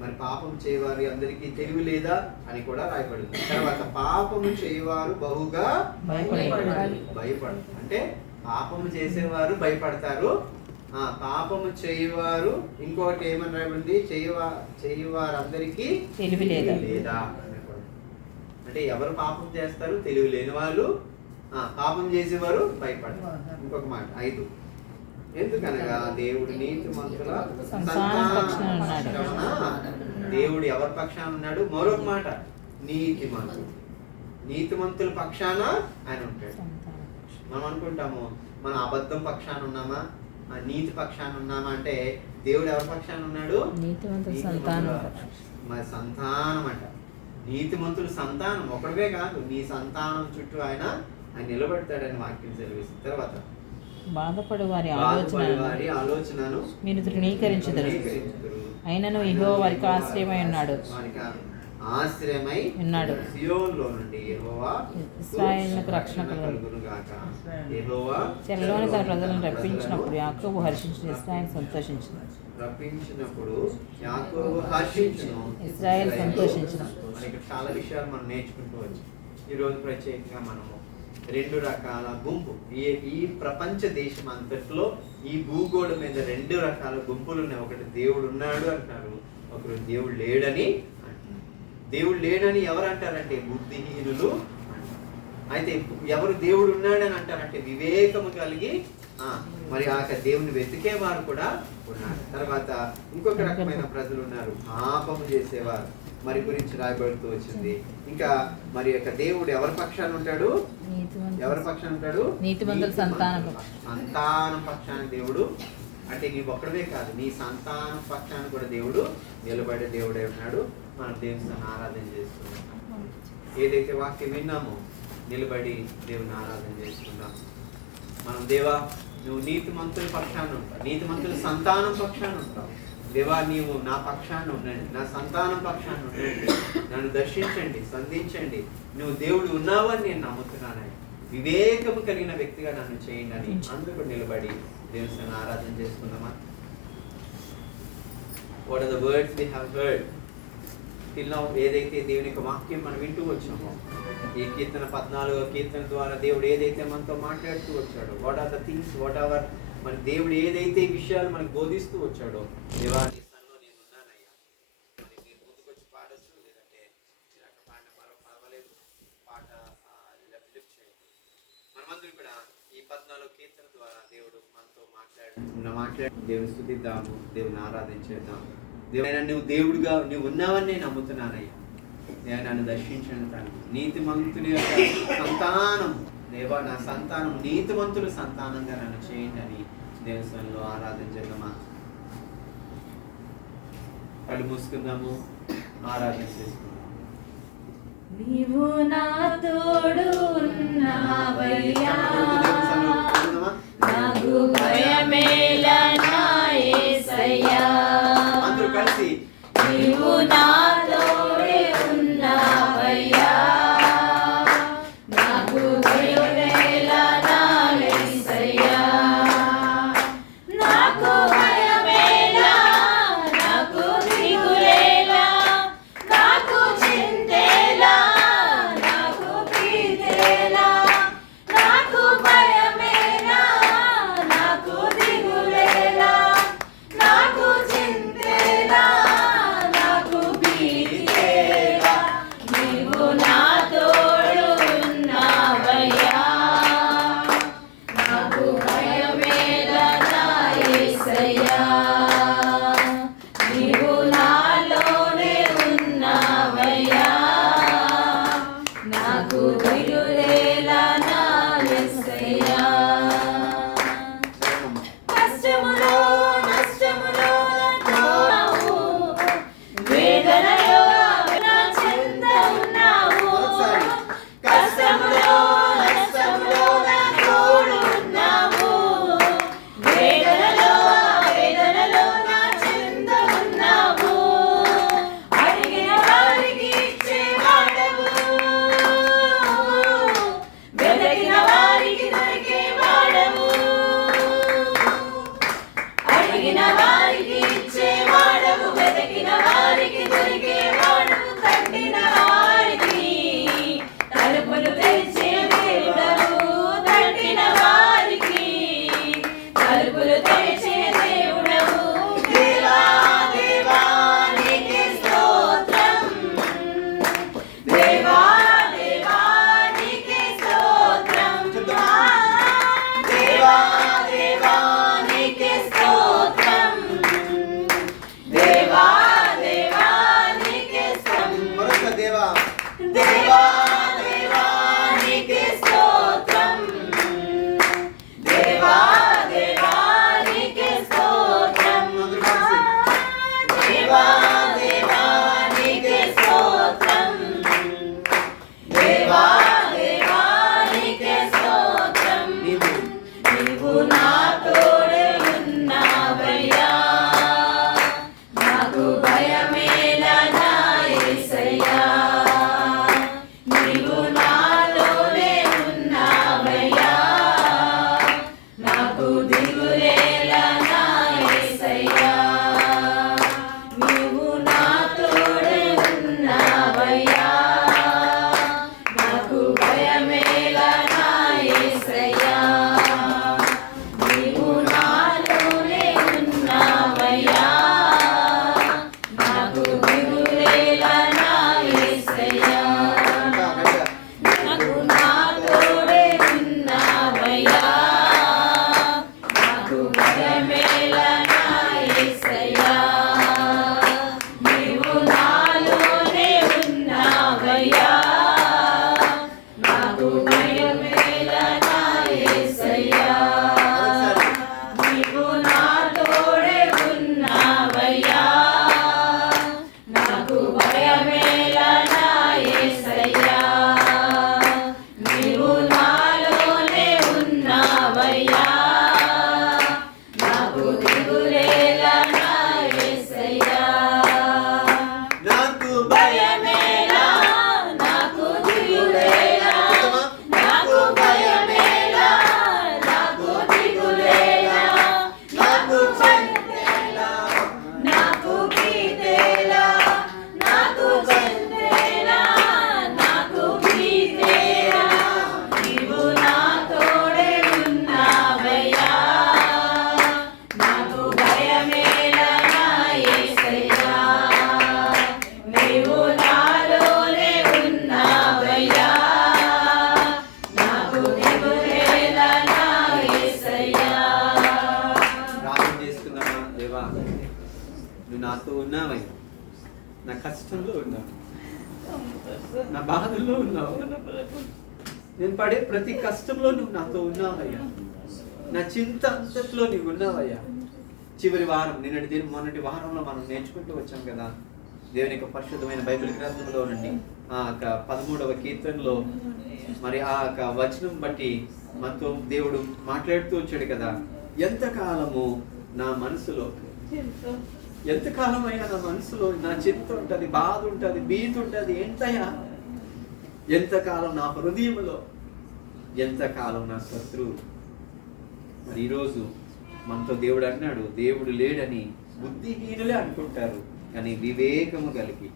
మరి పాపం చేయవారి అందరికీ తెలివి లేదా అని కూడా రాయబడింది. తర్వాత పాపము చేయవారు బహుగా భయపడు. అంటే పాపము చేసేవారు భయపడతారు, పాపము చేయవారు. ఇంకొకటి ఏమని రాయబడింది, చేయువారందరికీ తెలివి లేదా. అంటే ఎవరు పాపం చేస్తారు, తెలివి లేని వాళ్ళు. పాపం చేసేవారు భయపడతారు. ఇంకొక మాట 5, ఎందుకనగా దేవుడు నీతిమంతుల దేవుడు ఎవరి పక్షాన ఉన్నాడు. మరొక మాట, నీతిమంతుల పక్షాన ఆయన ఉంటాడు. మనం అనుకుంటాము మనం అబద్ధం పక్షాన ఉన్నామా, నీతి పక్షాన ఉన్నామా అంటే దేవుడు ఎవరి పక్షాన ఉన్నాడు, మరి సంతానం అంట. నీతిమంతుల సంతానం ఒకడే కాదు, నీ సంతానం చుట్టూ ఆయన నిలబెడతాడని వాక్యం సెలవిస్తుంది. తర్వాత బాధపడు వారి ఆలోచనను మీరు తృణీకరించుదురు, అయినను యెహోవా వారికి ఆశ్రయమై ఉన్నాడు. సియోనులో నుండి యెహోవా ఇశ్రాయేలుకు రక్షణ కలుగును గాక. యెహోవా చెరలోని తన ప్రజలను రప్పించినప్పుడు యాకోబు హర్షించిన, ఇశ్రాయేలు సంతోషించిన. రప్పించినప్పుడు యాకోబు హర్షించును, ఇశ్రాయేలు సంతోషించిన. మనకి చాలా విషయాలు మనం నేర్చుకుంటూ వచ్చి ఈరోజు ప్రత్యేకంగా మనము 2 రకాల గుంపు, ఈ ప్రపంచ దేశం అంతట్లో ఈ భూగోళం మీద 2 రకాల గుంపులు ఉన్నాయి. ఒకటి దేవుడు ఉన్నాడు అంటారు, ఒకరు దేవుడు లేడని అంటారు. దేవుడు లేడని ఎవరు అంటారంటే బుద్ధిహీనులు. అయితే ఎవరు దేవుడు ఉన్నాడని అంటారంటే వివేకము కలిగి మరి ఆ దేవుని వెతికేవారు కూడా ఉన్నారు. తర్వాత ఇంకొక రకమైన ప్రజలు ఉన్నారు, పాపము చేసేవారు. మరి గురించి రాయబడుతూ వచ్చింది. ఇంకా మరి యొక్క దేవుడు ఎవరి పక్షాన ఉంటాడు, ఎవరి పక్షాన ఉంటాడు, నీతిమంతుల సంతానం పక్షాన దేవుడు అంటే నీ ఒక్కడవే కాదు, నీ సంతానం పక్షాన కూడా దేవుడు నిలబడే దేవుడే ఉన్నాడు. మనం దేవుని ఆరాధన చేసుకుందాం. ఏదైతే వాక్యం విన్నామో నిలబడి దేవుని ఆరాధన చేసుకుందాం. మనం దేవా నువ్వు నీతిమంతుల పక్షాన ఉంటావు, నీతిమంతుల సంతానం పక్షాన ఉంటావు. దేవా నీవు నా పక్షాన ఉండండి, నా సంతానం పక్షాన ఉండండి, నన్ను దర్శించండి, సంధించండి. నువ్వు దేవుడు ఉన్నావు అని నేను నమ్ముతున్నాను. వివేకము కలిగిన వ్యక్తిగా నన్ను చేయండి అని అందరూ నిలబడి దేవుని ఆరాధన చేసుకుందామా? What are the words we have heard till now? ఏదైతే దేవుని యొక్క వాక్యం మనం వింటూ వచ్చామో, ఈ కీర్తన 14వ కీర్తన ద్వారా దేవుడు ఏదైతే మనతో మాట్లాడుతూ వచ్చాడో, what are the things, whatever మన దేవుడు ఏదైతే విషయాలు మనకు బోధిస్తూ వచ్చాడో, దేవా నీ సన్నిధిలో నేను ఉన్నానయ్యా. మరి మీరు ముందుకొచ్చి పాడొచ్చు, లేదంటే మీరు అక్కడ పాడిన పర్వాలేదు, పాట లిఫ్ట్ చేయండి. మనమందరం కూడా ఈ 14వ కీర్తన ద్వారా దేవుడు మనతో మాట్లాడి దేవుని స్తుతిద్దాము, దేవుని ఆరాధించేద్దాం. దేవుడైనా నువ్వు దేవుడుగా నువ్వు ఉన్నావని నేను నమ్ముతున్నానయ్యా. నేను నన్ను దర్శించను తండ్రి. నీతిమంతుని యొక్క సంతానం దేవా, నా సంతానం నీతిమంతుల సంతానంగా నన్ను చేయండి అని దేవస్థానంలో ఆరాధన చేద్దామా? కళ్ళు మూసుకుందాము, ఆరాధన చేసుకుందాం. నీవు నా తోడు ఉన్నావయ్యా, నాకు భయమేలా నా యేసయ్యా. అందరూ కలిసి నీవు నా తోడే ఉన్నావయ్యా, నాకు భయమేలా నా యేసయ్యా. నాకు భయమేలా, నాకు దిగులేలా, నాకు చింతేలా, నాకు భీతేలా. నాకు భయమేలా, నాకు దిగులేలా, నాకు చింతేలా, నాకు భీతేలా. నీవు నా తోడు ఉన్నావయ్యా, నాకు భయమేలా నా యేసయ్యా. నీవు నాలోనే ఉన్నావయ్యా, నాకు దిగులేలా నా యేసయ్యా. కష్టములో నష్టములో నావు, వేదనలో నా చెంత ఉన్నావు. కష్టములో నష్టములో నా తోడు ఉన్నావు, వేదనలో నా చెంత ఉన్నావు. అడిగిన వారికి ఇచ్చేవాడవు, వెదకిన వారికి దొరికేవాడవు. అడిగిన వారికి ఇచ్చేవాడవు, వెదకిన వారికి దొరికేవాడవు. తట్టిన వారికి తలుపులు తెరిచే దేవుడవు, తట్టిన వారికి తలుపులు తెరిచే దేవుడవు. దేవా దేవా నీకే స్తోత్రం, దేవా దేవా నీకే స్తోత్రం. దేవా దేవా నీకే స్తోత్రం, దేవా దేవా నీకే స్తోత్రం. మరొక దేవా దేవా దేవా నీకే స్తోత్రం, దేవా దేవా నీకే స్తోత్రం. దేవా దేవా నీకే స్తోత్రం, దేవా దేవా నీకే స్తోత్రం. నీవు నా తోడే ఉన్నావయ్యా, నాకు భయమేలా నా యేసయ్యా. నీవు నాలోనే ఉన్నావయ్యా, నాకు దిగులేలా నా యేసయ్యా. నీవు నా తోడే ఉన్నావయ్యా, నాకు భయమేలా నా యేసయ్యా. నీవు నాలోనే ఉన్నావయ్యా, నాకు దిగులేలా నా యేసయ్యా. నాకు నా తోడే ఉన్నావయ్యా, నాకు భయమేలా నా యేసయ్యా. నీవు నాలోనే ఉన్నావయ్యా, నాకు భయమేలా నా యేసయ్యా. నీవు నా నా తోడే ఉన్నావయ్యా నాకు భయమేలా నా యేసయ్యా నీవు నాలోనే ఉన్నావయ్యా నాకు దిగులేలా నా యేసయ్యా నాకు భయమేలా నాకు దిగులేలా నాకు భయమేలా నాకు దిగులేలా నాకు చింతేలా నాకు భీతేలా నాకు చింతేలా నాకు భీతేలా నీవు నా తోడే ఉన్నావయ్యా నాకు భయమేలా నా యేసయ్యా నీవు నాలోనే ఉన్నావయ్యా నాకు దిగులేలా నా యేసయ్యా ప్రార్థన చేసుకుందామా? దేవా నువ్వు నాతో ఉన్నావయ్యా, నా కష్టంలో ఉన్నావు, నా బాధల్లో ఉన్నావు, నేను పడే ప్రతి కష్టంలో నువ్వు నాతో ఉన్నావయ్యా, నా చింత అంతట్లో నువ్వు ఉన్నావయ్యా. చివరి వారం మొన్నటి వారంలో మనం నేర్చుకుంటూ వచ్చాం కదా దేవుని యొక్క పరిశుద్ధమైన బైబిల్ గ్రంథంలో నుండి ఆ 13వ కీర్తనలో మరి ఆ వచనం బట్టి మనతో దేవుడు మాట్లాడుతూ వచ్చాడు కదా, ఎంతకాలము నా మనసులో ఎంతకాలమైనా నా మనసులో నా చింత ఉంటుంది, బాధ ఉంటుంది, భీతి ఉంటుంది, ఎంతకాలం నా హృదయంలో, ఎంతకాలం నా శత్రువు. మరి ఈరోజు మనతో దేవుడు అన్నాడు, దేవుడు లేడని బుద్ధిహీనులే అనుకుంటారు, కానీ వివేకము కలిగి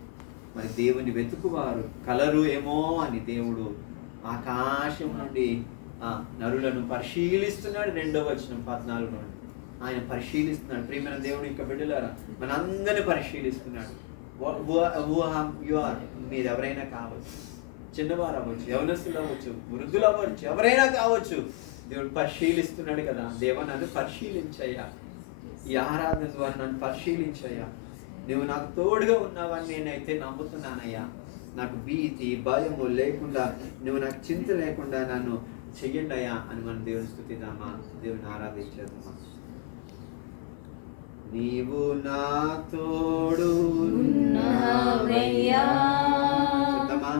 మరి దేవుని వెతుకువారు కలరు ఏమో అని దేవుడు ఆకాశం నుండి నరులను పరిశీలిస్తున్నాడు. 2వ వచనం 14 నుండి ఆయన పరిశీలిస్తున్నాడు. ప్రియమైన దేవుడు యొక్క బిడ్డలారా మనందరినీ పరిశీలిస్తున్నాడు. మీరు ఎవరైనా కావచ్చు, చిన్నవారు అవ్వచ్చు, యవనస్తులు అవ్వచ్చు, వృద్ధులు అవ్వచ్చు, ఎవరైనా కావచ్చు, దేవుడు పరిశీలిస్తున్నాడు కదా. దేవా నన్ను పరిశీలించయ్యా, ఈ ఆరాధన ద్వారా నన్ను పరిశీలించయ్యా, నువ్వు నాకు తోడుగా ఉన్నావని నేనైతే నమ్ముతున్నానయ్యా. నాకు భీతి భయము లేకుండా, నువ్వు నాకు చింత లేకుండా నన్ను చెయ్యండి అయ్యా అని మనం దేవుని స్తుతిద్దామా, దేవుని ఆరాధించేద్దామా. నీవు నా తోడు ఉన్నావయ్యా చెప్తామా?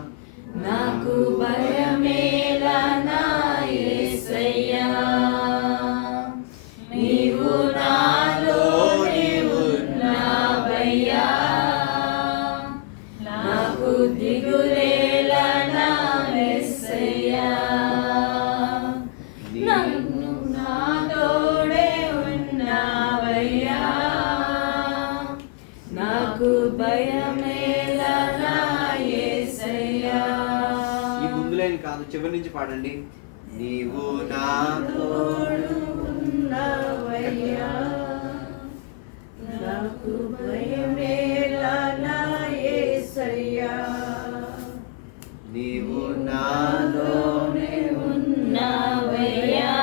నాకు భయమేలా నా యేసయ్యా నీవు నాలోనే ఉన్నావయ్యా నాకు దిగులేలా నా యేసయ్యా నన్ను నా తోడే ఉన్నావయ్యా నాకు భయమేలా నా యేసయ్యా ఈ ముందు లైన్ కాదు, చివరి నుంచి పాడండి. నీవు నా తోడు ఉన్నావయ్యా నాకు భయమేలా నా యేసయ్యా నీవు నాలోనే ఉన్నావయ్యా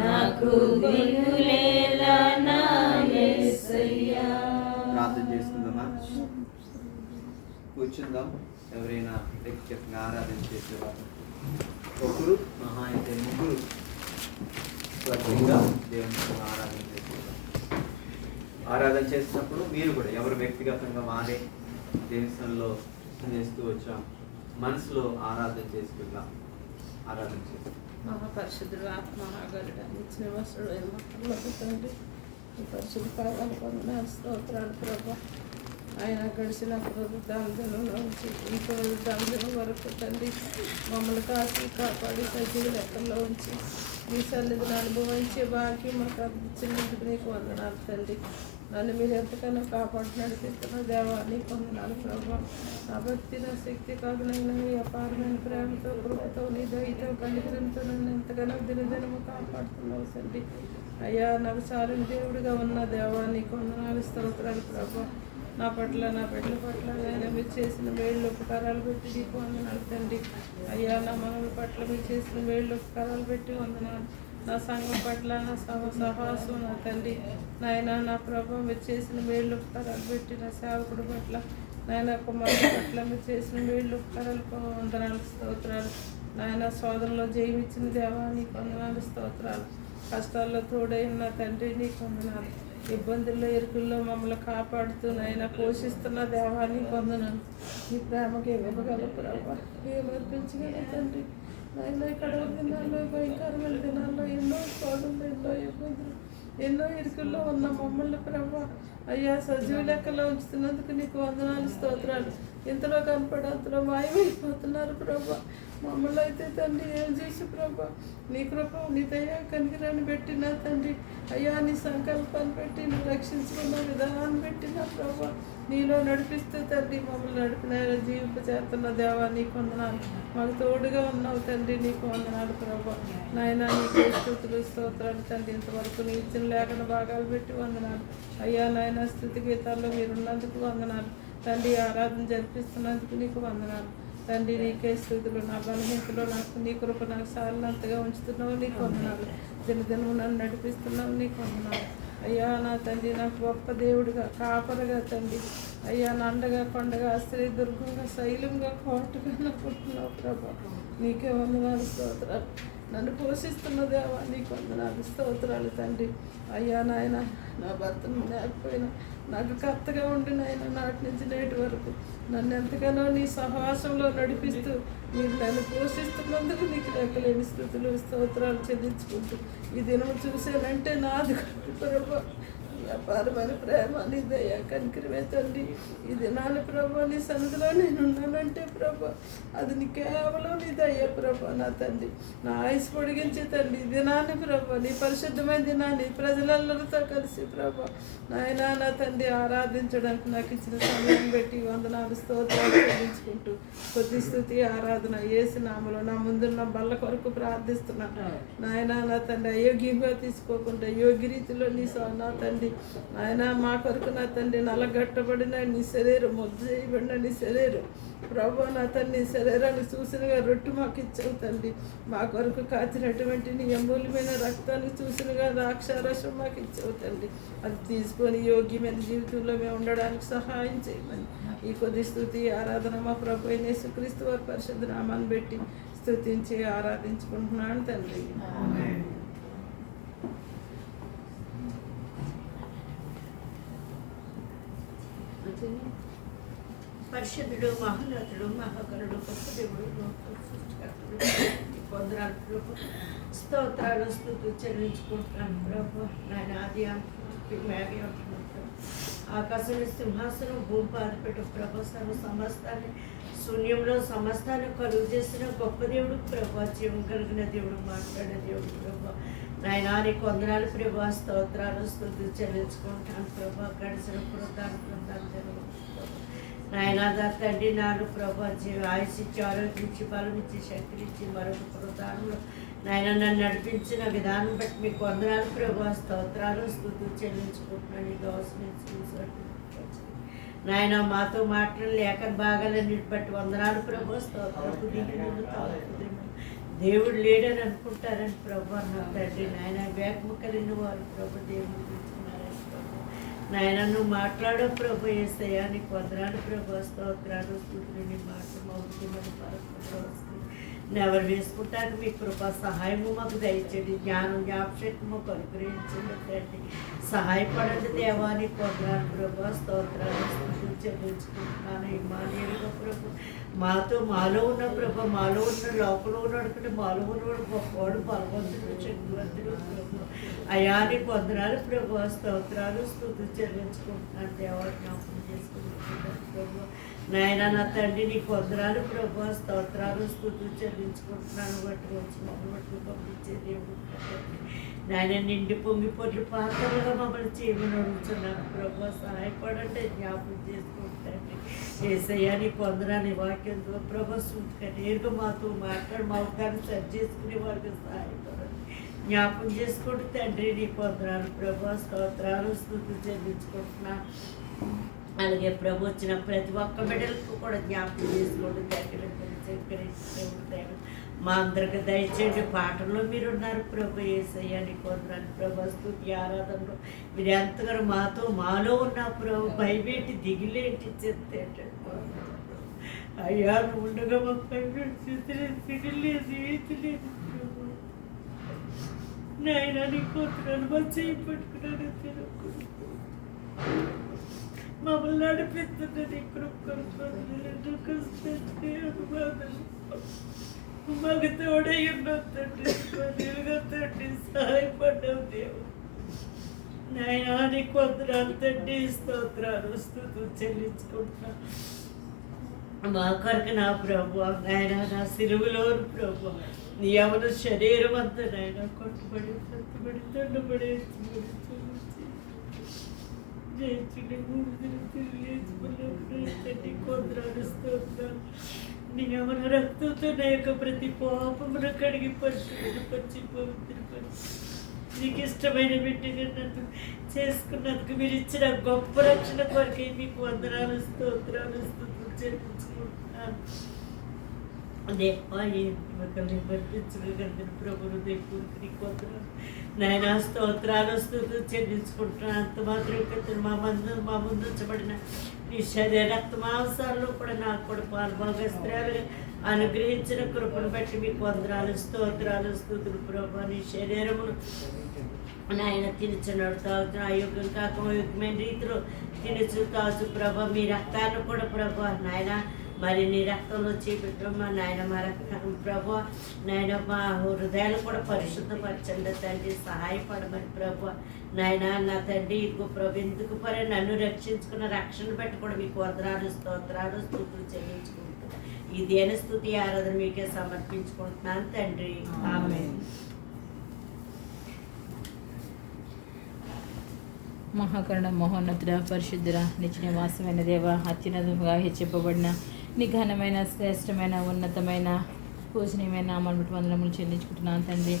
నాకు దిగులేలా నా యేసయ్యా ప్రార్థన చేసుకుందామా? కూర్చుందాం. ఎవరైనా వ్యక్తిగతంగా ఆరాధన చేసేవారు ఒకరు మహా అయితే ముగ్గురు స్వతంగా దేవుని ఆరాధన చేసేవారు. ఆరాధన చేసినప్పుడు మీరు కూడా ఎవరు వ్యక్తిగతంగా వారే దేశంలో చేస్తూ వచ్చాం, మనసులో ఆరాధన చేసుకుందాం. ఆరాధన చేస్తాం. మహాపరిశుద్ధుడు ఆత్మహాగరుడు ఇచ్చిన వస్తుడు ఏమో తండ్రి ఈ పరిశుద్ధ పాదాలు పొందిన స్తోత్రాలు ప్రభా. ఆయన గడిచిన దాంధనంలోంచి ఈ దాంధనం వరకు తండ్రి మమ్మల్ని కాసి కాపాడి సజీవ లెక్కల్లో ఉంచి మీ సన్నిధిని అనుభవించే భాగ్యం మాకు అందించినందుకు నీకు వందనాలు తండ్రి. నన్ను మీరు ఎంతకన్నా కాపాడు నడిపిస్తున్న దేవా నీకు వందనాలు ప్రభా. నా భక్తి నా శక్తి కాదునైనా మీ అపారమైన ప్రేమతో కృపతో నీ దయతో కనికరంతో నన్ను ఎంతగానో దినదినము కాపాడుతున్నావు తండ్రి. అయ్యా నాకు చాలని దేవుడిగా ఉన్న దేవా నీకు వందనాలు స్తోత్రాలు ప్రభా. నా పట్ల నా బిడ్డల పట్ల ఆయన మీరు చేసిన వేళ్ళు ఉపకారాలు పెట్టి నీకు వందనాలు తండ్రి. అయ్యా నా మనవుల పట్ల మీరు చేసిన వేళ్ళు ఉపకారాలు పెట్టి వందనాలు. నా సంఘం పట్ల నా సహవాసం నా తండ్రి నాయన నా ప్రభావం మీరు చేసిన వేళ్ళు ఉపకారాలు పెట్టి నా సేవకుడి పట్ల నాయన కుమారుడి పట్ల మీరు చేసిన వేళ్ళు ఉపకారాలు వందనాలు స్తోత్రాలు. నాయన సోదరులో జయమిచ్చిన దేవా నీకు వందనాలు స్తోత్రాలు. కష్టాల్లో తోడై ఉన్న తండ్రి నీకు వందనాలు. ఇబ్బందుల్లో ఇరుకుల్లో మమ్మల్ని కాపాడుతూ నాయన పోషిస్తున్న దేవా నీకు వందనాలు. నీ ప్రేమకి ఇవ్వగల ప్రభా ఏమర్పించగల తండ్రి నాయన కడవ దినాల్లో భయంకరమైన దినాల్లో ఎన్నో శోధనలు ఎన్నో ఇబ్బందులు ఎన్నో ఇరుకుల్లో ఉన్న మమ్మల్ని ప్రభా అయ్యా సజీవ లెక్కలో ఉంచుతున్నందుకు నీకు వందనాలు స్తోత్రాలు. ఇంతలో కనపడి అంతలో మాయమైపోతున్నారు ప్రభా. మమ్మల్ని అయితే తండ్రి ఏం చేసి ప్రభా నీ కృప నీ దయ కనికిరాన్ని పెట్టిన తండ్రి అయ్యా నీ సంకల్పాన్ని పెట్టి నువ్వు రక్షించుకున్న విధానాన్ని పెట్టిన ప్రభా నీలో నడిపిస్తూ తండ్రి మమ్మల్ని నడిపిన జీవింప చేస్తున్న దేవా నీకు వందనాలు. మాకు తోడుగా ఉన్నావు తండ్రి నీకు వందనాలు ప్రభా. నాయన నీకు స్తుతులు స్తోత్రాలు తండ్రి. ఇంతవరకు నీ ఇచ్చిన లేఖన భాగాలు పెట్టి వందనాలు అయ్యా. నాయన స్తుతి గీతాల్లో మీరున్నందుకు వందనాలు తండ్రి. ఆరాధన జరిపిస్తున్నందుకు నీకు వందనాలు తండ్రి. నీకే స్థుతులు. నా బలహీనతలో నాకు నీ కృప నాకు సారినంతగా ఉంచుతున్నావు నీకు వందనాలు. దినదినము నన్ను నడిపిస్తున్నావు నీకు వందనాలు అయ్యా. నా తండ్రి నాకు గొప్ప దేవుడిగా కాపరగా తండ్రి అయ్యా. నా అండగా కొండగా ఆశ్రయ దుర్గంగా శైలంగా కోటగా అనుకుంటున్నావు ప్రభా. నీకే వందనాలు స్తోత్రాలు. నన్ను పోషిస్తున్న దేవా నీకు వందనాలు స్తోత్రాలు తండ్రి అయ్యా. నాయన నా భర్తను లేకపోయినా నాకు కర్తగా ఉండి నాయన నాటి నుంచి నేటి వరకు నన్ను ఎంతగానో నీ సహవాసంలో నడిపిస్తూ మీరు నన్ను పోషిస్తున్నందుకు నీకు లెక్కలేని స్థుతులు స్తోత్రాలు చెల్లించుకుంటూ ఈ దినం చూశానంటే నాది ప్రభా అపారమైన ప్రేమ నీ దయ కనికరమే తండ్రి. ఈ దినాన్ని ప్రభా నీ సన్నిధిలో నేను ఉన్నానంటే ప్రభా అది నీ కేవలం నీ దయ ప్రభా. నా తండ్రి నా ఆయుష్ పొడిగించి తండ్రి ఈ దినాన్ని ప్రభా నీ పరిశుద్ధమైన దినాన్ని ప్రజలందరితో కలిసి ప్రభా నాయన నా తండ్రి ఆరాధించడానికి నాకు ఇచ్చిన సమయం పెట్టి వందనాలు స్తోత్రాలు చెల్లించుకుంటూ కొద్ది స్థుతి ఆరాధన యేసు నామములో నా ముందున్న బల్ల కొరకు ప్రార్థిస్తున్నాను నాయన. నా తండ్రి అయోగ్యంగా తీసుకోకుండా యోగ్య రీతిలో నీ నా తండ్రి ఆయన మా కొరకు నా తండ్రి నలగట్టబడిన నీ శరీరం ముద్ద చేయబడిన నీ శరీరం ప్రభు నా తండ్రి శరీరాన్ని చూసినగా రొట్టు మాకు ఇచ్చావు తండ్రి. మా కొరకు కాచినటువంటి నీ అమూల్యమైన రక్తాన్ని చూసినగా ద్రాక్షారసం మాకు ఇచ్చావు తండ్రి. అది తీసుకొని యోగ్యమైన జీవితంలో మేము ఉండడానికి సహాయం చేయమని ఈ కొద్ది స్తుతి ఆరాధన మా ప్రభు అయిన యేసుక్రీస్తు వారి పరిశుద్ధ నామాన్ని పెట్టి స్తుతించి ఆరాధించుకుంటున్నాను తండ్రి. పరిశుద్ధుడు మహోన్నతుడు మహాకరుడు గొప్ప దేవుడు సృష్టికర్తడు కొందరు ప్రభు స్తోత్రాలు స్తుతులు చెల్లించుకుంటున్నాను ప్రభు. నాయన ఆది మేఘ ఆకాశం సింహాసనం భూమి పాదపెట్టు ప్రభు సర్వ సమస్తాన్ని శూన్యంలో సమస్తాన్ని కలుగు చేసిన గొప్ప దేవుడు ప్రభు. జీవం కలిగిన దేవుడు మాట్లాడే దేవుడు ప్రభు. నాయన నీకు వందనాలు ప్రభు. స్తోత్రాలు స్తుతులు చెల్లించుకుంటాను ప్రభు. గడిచిన పురతాను బృందాలు నాయన తండ్రి నాడు ప్రభు ఆయుష్ ఇచ్చి ఆరోగ్యం ఇచ్చి బలం ఇచ్చి శక్తిని ఇచ్చి మరొక పురతానంలో నాయన నన్ను నడిపించిన విధానం బట్టి మీకు వందనాలు ప్రభు. స్తోత్రాలు స్తుతులు చెల్లించుకుంటున్నాను. ఈ దోషం నాయన మాతో మాటలు లేఖన భాగాలన్నిటి బట్టి వందనాలు ప్రభు. స్తోత్రాలు దేవుడు లేడని అనుకుంటారని ప్రభు నా తండ్రి నాయన వేగము కలిగిన వారు ప్రభు దేవుడు నాయన నువ్వు మాట్లాడో ప్రభు యేసయ్యా నీకు వందనాలు ప్రభు. స్తోత్రాలు స్తుతులు నీ మాట మౌర్యమని పరస్పరం ఎవరు వేసుకుంటారు మీ కృప సహాయము మాకు దయచేయండి. జ్ఞానం జ్ఞాపశక్తి మాకు అనుగ్రహించండి తండ్రి. సహాయపడండి దేవా నీకు వందనాలు ప్రభు. స్తోత్రాలు స్తుతులు చెల్లించుకుంటున్నాను. ఇమానుయేలుగా ప్రభు మాలో ఉన్న ప్రభు మాలో ఉన్న లోపల ఉన్నాడు మాలో ఉన్నవాడు గొప్పవాడు బలవంతుడు శక్తివంతుడు ప్రభు. అయా నీకు వందనాలు ప్రభు. స్తోత్రాలు స్తుతులు చెల్లించుకుంటున్నాను దేవా జ్ఞాపకం చేసుకుంటున్నాను ప్రభు. నాయన నా తండ్రి నీకు వందనాలు ప్రభు. స్తోత్రాలు స్తుతులు చెల్లించుకుంటున్నాను. బట్టి వచ్చి మమ్మల్ని పంపించే దేవుడు నాయన నిండి పొంగి పొట్లు పాత్రలుగా మమ్మల్ని చేయమని అడుగుతున్నాను ప్రభు. సహాయపడండి జ్ఞాపకం చేసుకుంటాండి యేసయ్యా నీకు వందనాలు. వాక్యంతో ప్రభు సూటిగా నేరుగా మాతో మాట్లాడి మా అవకాశం సరి చేసుకునే వారికి సహాయపడండి. జ్ఞాపకం చేసుకోండి తండ్రి నీకు వందనాలు ప్రభు. స్తోత్రాలు స్తుతులు చెల్లించుకుంటున్నాను. అలాగే ప్రభు వచ్చిన ప్రతి ఒక్క బిడ్డలకు కూడా జ్ఞాపకం చేసుకోండి. దేవుడు మా అందరికి దయచేయండి. పాటల్లో మీరున్నారు ప్రభు. యేసయ్యా నీకు వందనాలు ప్రభు. స్తుతి ఆరాధనలో మీరు ఎంతగానో మాలో ఉన్న ప్రభు. భయమేంటి దిగులేంటి చెత్తేంటి అయ్యా నువ్వు ఉండగా మాకు భయమేంటి స్థితి లేదు స్థితి లేదు ఏది లేదు ప్రభు. నాయన నీ కూతురు మా చేయి పట్టుకున్నాను తినకూడదు మమ్మల్ని నడిపిస్తున్న నీ కృపను కష్టపడి అనుమానాలు మాకు తోడై ఉన్నావు తండ్రి పనులుగా తండ్రి సహాయపడ్డావు దేవుడు నాయన నీ కొందరాలు తండ్రి స్తోత్రాలు స్తుతులు చెల్లించుకుంటున్నా మా కొరకు నా ప్రభు నాయన నా సిలువలోను ప్రభు నీ యవన శరీరం అంతా నాయన కొట్టుబడి తట్టుబడి తండుబడి కొందరాలు స్తోత్రాలు నీ యవన రక్తంతో నా యొక్క ప్రతి పాపమును కడిగి పరిశుభ్రపరిచి పవిత్రపరిచి నీకు ఇష్టమైన బిడ్డగా నన్ను చేసుకున్నందుకు మీరు ఇచ్చిన గొప్ప రక్షణ కొరకే మీకు వందనాలు స్తోత్రాలు స్తుతులు చెల్లించుకుంటున్నాను ఒకరిని పంపించగలిగిన ప్రభును దేవుడికి నీకు వందనాలు నాయన స్తోత్రాలు స్తుతులు చెల్లించుకుంటున్నాను అంత మాత్రం మా ముందు ఉంచబడిన నీ శరీర రక్త మాంసాల్లో కూడా నాకు కూడా పాల్భాగస్త్రాలుగా అనుగ్రహించిన కృపను బట్టి మీకు వందనాలు స్తోత్రాలు స్తుతులు ప్రభు నీ శరీరమును నాయన తినచున్నాడు తాగుతున్న అయోగ్యం కాక యోగ్యమైన రీతిలో తినచు తాచు ప్రభ మీ రక్తాన్ని కూడా ప్రభు నాయన మరి నీ రక్తంలో చేపెట్టడం మా నాయన మా రక్తం ప్రభు నాయన మా హృదయాలు కూడా పరిశుద్ధపరచండి తండ్రి సహాయపడమని ప్రభు నాయన నా తండ్రి ఇదిగో ప్రభు ఎందుకు పరే నన్ను రక్షించుకున్న రక్షణ బట్టి కూడా మీకు వందనాలు స్తోత్రాలు స్తుతులు చెల్లించుకుంటున్నాను ఈ దేన స్తుతి ఆరాధన మీకే సమర్పించుకుంటున్నాను తండ్రి ఆమేన్. మహాకరుణ మహోన్నతుడ పరిశుద్ధుడ నిత్య నివాసమైన దేవ అత్యున్నతంగా హెచ్చింపబడిన నీ ఘనమైన శ్రేష్టమైన ఉన్నతమైన పూజనీయమైన నామాన్ని బట్టి వందనములు చెల్లించుకుంటున్నాను తండ్రి.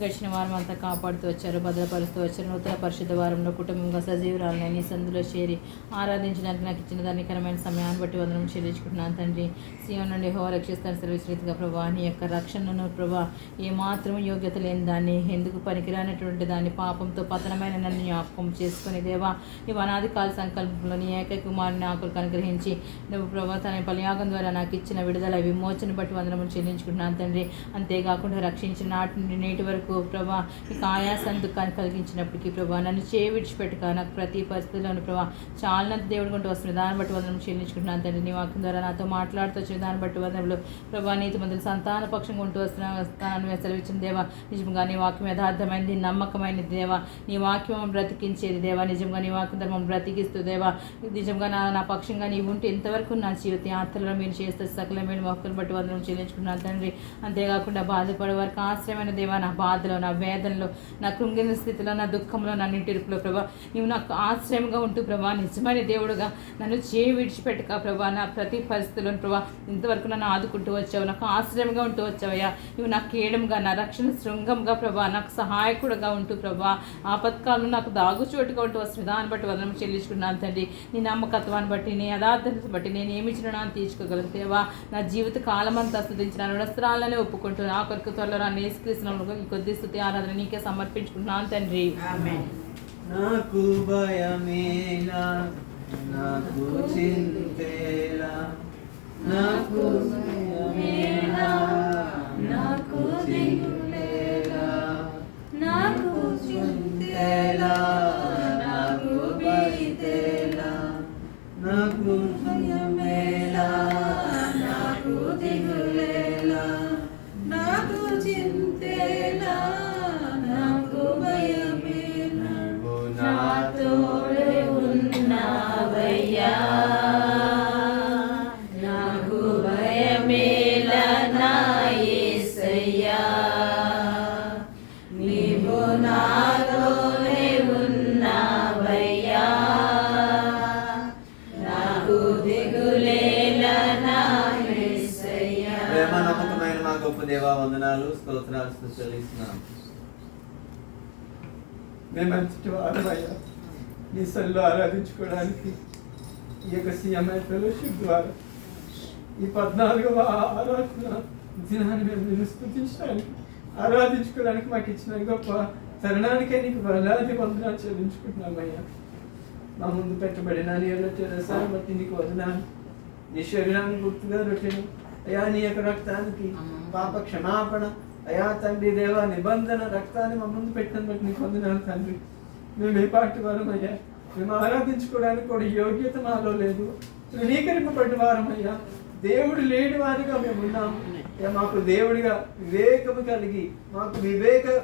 గడిచిన వారం అంతా కాపాడుతూ వచ్చారు, భద్రపరుస్తూ వచ్చారు. నూతన పరిశుద్ధ వారంలో కుటుంబంగా సజీవురాలని నీ సందులో చేరి ఆరాధించడానికి నాకు ఇచ్చిన ధనికరమైన సమయాన్ని బట్టి వందనం చెల్లించుకుంటున్నాను తండ్రి. సీయోను నుండి హోవా రక్షిస్తాను సెలవిచ్చినట్టుగా ప్రభా నీ యొక్క రక్షణను ప్రభా ఏమాత్రం యోగ్యత లేని దాన్ని ఎందుకు పనికిరానటువంటి దాన్ని పాపంతో పతనమైన నన్ను జ్ఞాపకం చేసుకుని దేవా నీవు అనాది కాల సంకల్పంలో నీ ఏకైక కుమారుని ఆకులకు అనుగ్రహించి నువ్వు ప్రభా తన బలియాగం ద్వారా నాకు ఇచ్చిన విడుదల విమోచన బట్టి వందనములు చెల్లించుకుంటున్నాను తండ్రి. అంతేకాకుండా రక్షించిన నాటి నుండి నేటి వరకు ప్రభా నీకు ఆయాసాన్ని దుఃఖాన్ని కలిగించినప్పటికీ ప్రభా నన్ను విడిచిపెట్టుక నాకు ప్రతి పరిస్థితుల్లోనూ ప్రభా చాలినంత దేవుడు కొంటూ వస్తున్న దాన్ని బట్టి వందనం చెల్లించుకుంటున్నాను తండ్రి. నీ వాక్యం ద్వారా నాతో మాట్లాడుతూ వచ్చిన దాన్ని బట్టి వందనములు ప్రభా నీతి మందులు సంతాన పక్షంగా ఉంటూ వస్తున్నాను సెలవిచ్చిన దేవా నిజంగా నీ వాక్యం యథార్థమైనది నమ్మకమైనది దేవా. నీ వాక్యం బ్రతికించేది దేవా. నిజంగా నీ వాక్యం ధర్మం బ్రతికిస్తూ దేవా నిజంగా నా పక్షంగా నీవు ఉంటే ఇంతవరకు నా జీవిత యాత్రలో మీరు చేస్తే సకలమైన మొక్కలు బట్టి వందనం చెల్లించుకున్నాను తండ్రి. అంతేకాకుండా బాధపడే వారికి ఆశ్రయమైన దేవా నా బాధలో నా వేదనలో నా కృంగిన స్థితిలో నా దుఃఖంలో నా నిట్టిరుపులో ప్రభా నీవు నాకు ఆశ్రయంగా ఉంటూ ప్రభా నిజమైన దేవుడుగా నన్ను విడిచిపెట్టక ప్రభా నా ప్రతి పరిస్థితుల్లో ప్రభా ఇంతవరకు నన్ను ఆదుకుంటూ వచ్చావు, నాకు ఆశ్రయంగా ఉంటూ వచ్చావయ్యా. నువ్వు నాకు కేడంగా నా రక్షణ శృంగంగా ప్రభా నాకు సహాయకుడుగా ఉంటూ ప్రభా ఆపత్కాలంలో నాకు దాగుచోటుగా ఉంటూ వస్తుంది దాన్ని బట్టి వదనం చెల్లించుకున్నాను తండ్రి. నీ నమ్మకత్వాన్ని బట్టి నీ యథార్థతను బట్టి నేను ఏమి ఇచ్చినా తీర్చుకోగలను దేవా. నా జీవిత కాలం అంతా స్తుతించిన రుణస్త్రాలనే ఒప్పుకుంటూ నా కొరకు త్వరలో నన్ను యేసుక్రీస్తునామములో ఈ కొద్ది స్తుతి ఆరాధన నీకే సమర్పించుకుంటున్నాను తండ్రి. ఆమేన్. నాకు భయమేలా నాకు చింతేలా నాకు భయమేలా నాకు దిగులేలా నాకు చింతేలా నాకు భయమేలా నాకు భయమేలా నాకు దిగులేలా నాకు చింతేలా నాకు భయమేలా నాతోడే ఉన్నావయ్యా నాకు భయమేలా నా యేసయ్యా నీవు నాతోనే ఉన్నావయ్యా నాకు దిగులేలా నా యేసయ్యా. ప్రేమ నమ్మకమైన మా గొప్ప దేవా వందనాలు స్తోత్రాలు చెల్లిస్తున్నాం. మేము అంతటి వారమయ్యా నీ సన్నిధిలో ఆరాధించుకోవడానికి ఈ యొక్క సిఎంఐ ఫెలోషిప్ ద్వారా ఈ 14వ ఆరాధన దినాన్ని మేము నిన్ను స్తుతించడానికి ఆరాధించుకోవడానికి మాకు ఇచ్చిన గొప్ప తరుణానికే నీకు వేలాది వందనాలు చెల్లించుకుంటున్నామయ్యా. మా ముందు పెట్టబడిన నీ రసాన్ని బట్టి నీకు వదనాలు. నీ శరీరాన్ని గుర్తుగా రొట్టెను అయ్యా నీ యొక్క రక్తానికి పాప క్షమాపణ అయా తండ్రి దేవా నిబంధన రక్తాన్ని మా ముందు పెట్టిన బట్టి నీకు వందనాలు తండ్రి. మేము ఏ పార్టీ వారం అయ్యా, మేము ఆరాధించుకోవడానికి కూడా యోగ్యత మాలో లేదు, తృణీకరింపబడిన వారం అయ్యా, దేవుడు లేని వారిగా మేము ఉన్నాము. మాకు దేవుడిగా వివేకము కలిగి మాకు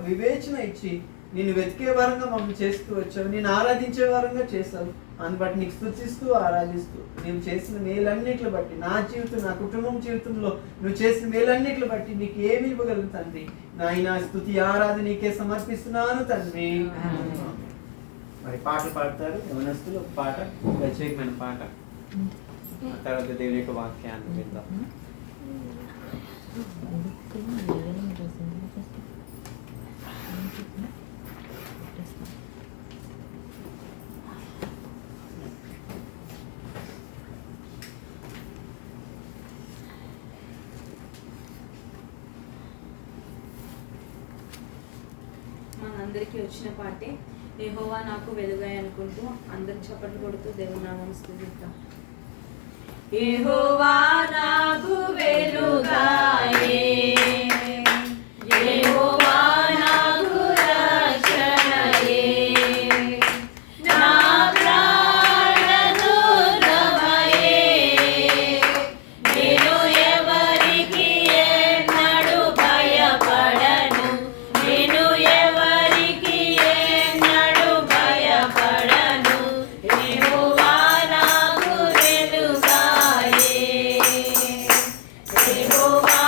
వివేచన ఇచ్చి నిన్ను వెతికే వారంగా మమ్మల్ని చేస్తూ వచ్చావు, నేను ఆరాధించే వారంగా చేస్తావు. అని బట్టి నీకు స్తుతిస్తూ ఆరాధిస్తూ నువ్వు చేసిన మేలన్నిటిని బట్టి నా జీవితం, నా కుటుంబం జీవితంలో నువ్వు చేసిన మేలన్నిటిని బట్టి నీకు ఏమి ఇవ్వగలను తండ్రి. నాయన స్తుతి ఆరాధన నీకే సమర్పిస్తున్నాను తండ్రి. మరి పాటలు పాడతారు యవనస్తులు, ఒక పాట, ప్రత్యేకమైన పాట. ఆ తర్వాత దేవుని యొక్క వాక్యాన్ని విందాం. మనందరికీ వచ్చిన పాటే యెహోవా నాకు వెలుగాయి అనుకుంటూ అందరికి చప్పట్లు కొడుతూ దేవుని నామం స్తుతిద్దాం. యెహోవా నాకు వెలుగాయే, యెహోవా నాకు రక్షణయే, నా ప్రాణ దుర్గమయే, నేను ఎవరికి ఎన్నడూ భయపడను, నేను ఎవరికి ఎన్నడూ భయపడను. యెహోవా నాకు వెలుగాయే, యెహోవా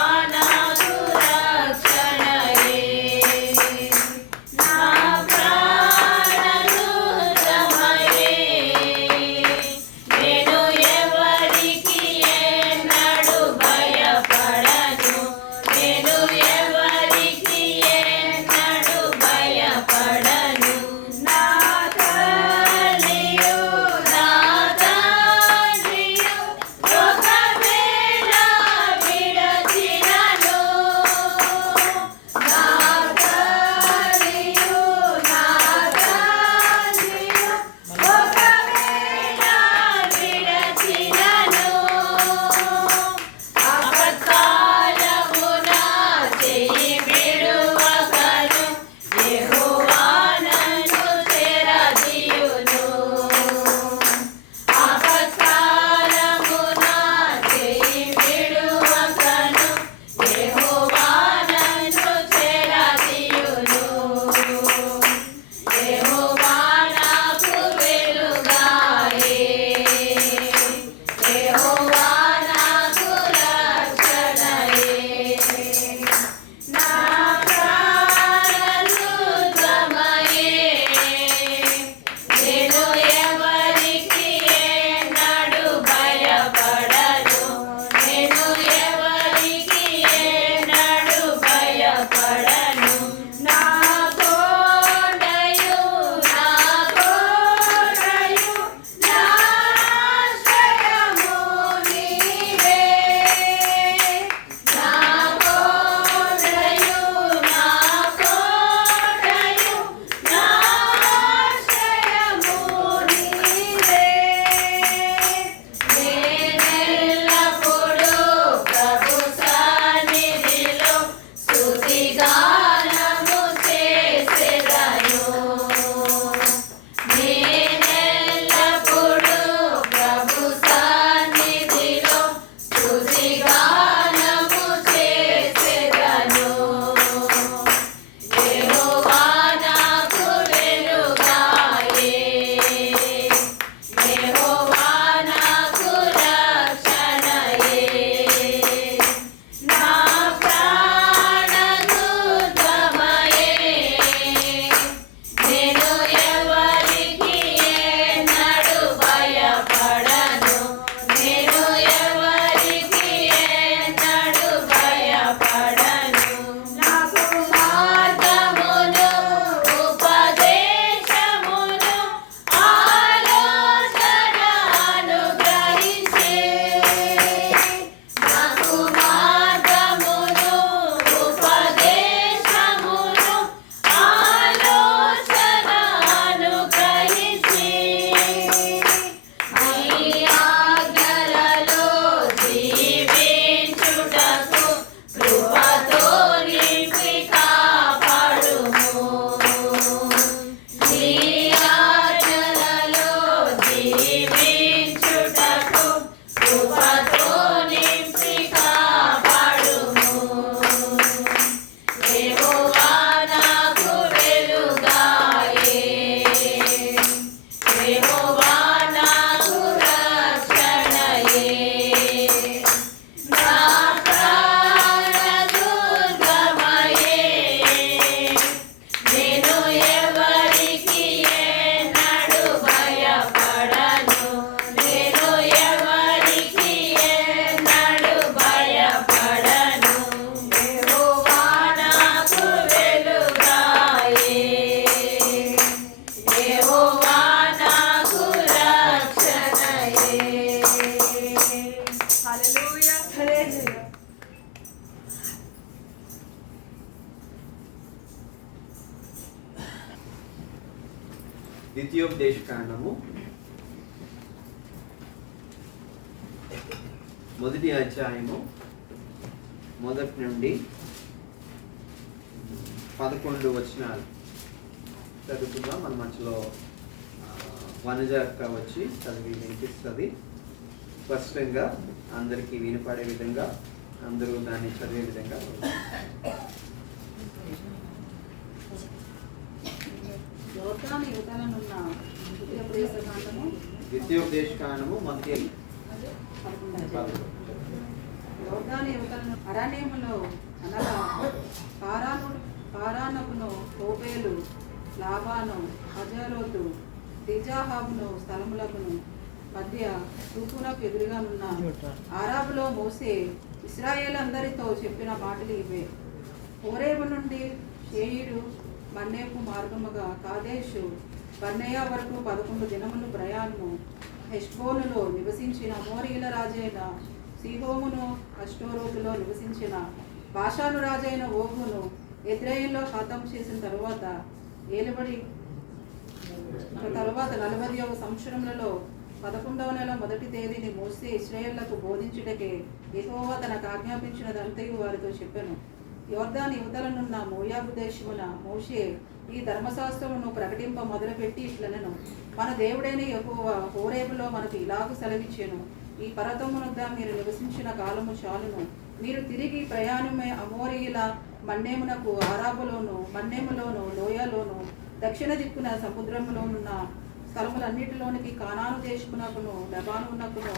యెహోవా నాకు రక్షణయే. హల్లెలూయా. హల్లెలూయా. ద్వితీయోపదేశకాండము మొదటి అధ్యాయము మొదటి నుండి 11 వచనాలు చదువుకుందాం. మన మధ్యలో వనజ అక్క వచ్చి చదివి వినిపిస్తుంది. స్పష్టంగా అందరికీ వినపడే విధంగా అందరూ దాన్ని చదివే విధంగా. యోర్దాను యువతలనున్న ద్వితీయోపదేశకాండము ద్వితీయోపదేశకాండము మొదటి 11. యోర్దాను యువతలను అరణ్యములో అనగా పారానకును ఓబేలు లాబాను హజరోతు దిజాహాబును స్థలములకును మధ్య తూర్పునకు ఎదురుగానున్న ఆరాబులో మోసే ఇశ్రాయేలందరితో చెప్పిన మాటలు ఇవే. హోరేబు నుండి షేయిరు మన్నేపు మార్గముగా కాదేశు బర్నేయ వరకు 11 దినములు ప్రయాణము. హెష్బోనులో నివసించిన అమోరీల రాజైన సీహోమును, అష్టోరోతులో నివసించిన బాషాను రాజైన ఓగును ఎద్రెయిలో ఖాతం చేసిన తరువాత ఏలుబడి 40వ సంవత్సరములలో 11వ నెల మొదటి తేదీని మోసే ఇశ్రాయేళ్లకు బోధించుటకే యెహోవా తనకు ఆజ్ఞాపించినదంతయు వారితో చెప్పెను. యోర్దాను యువతలనున్న మోయాబు దేశమున మోషే ఈ ధర్మశాస్త్రమును ప్రకటింప మొదలుపెట్టి ఇట్లనెను. మన దేవుడైన యెహోవా హోరేబులో మనకు ఇలాగు సెలవిచ్చెను. ఈ పర్వతమునొద్ద మీరు నివసించిన కాలము చాలును. మీరు తిరిగి ప్రయాణమే అమోరీయుల మన్నేమునకు ఆరాబులోను మన్నేములోను లోయలోను దక్షిణ దిక్కున సముద్రములోనున్న స్థలములన్నిటిలోనికి కానాను దేశమునకును లెబానోనునకును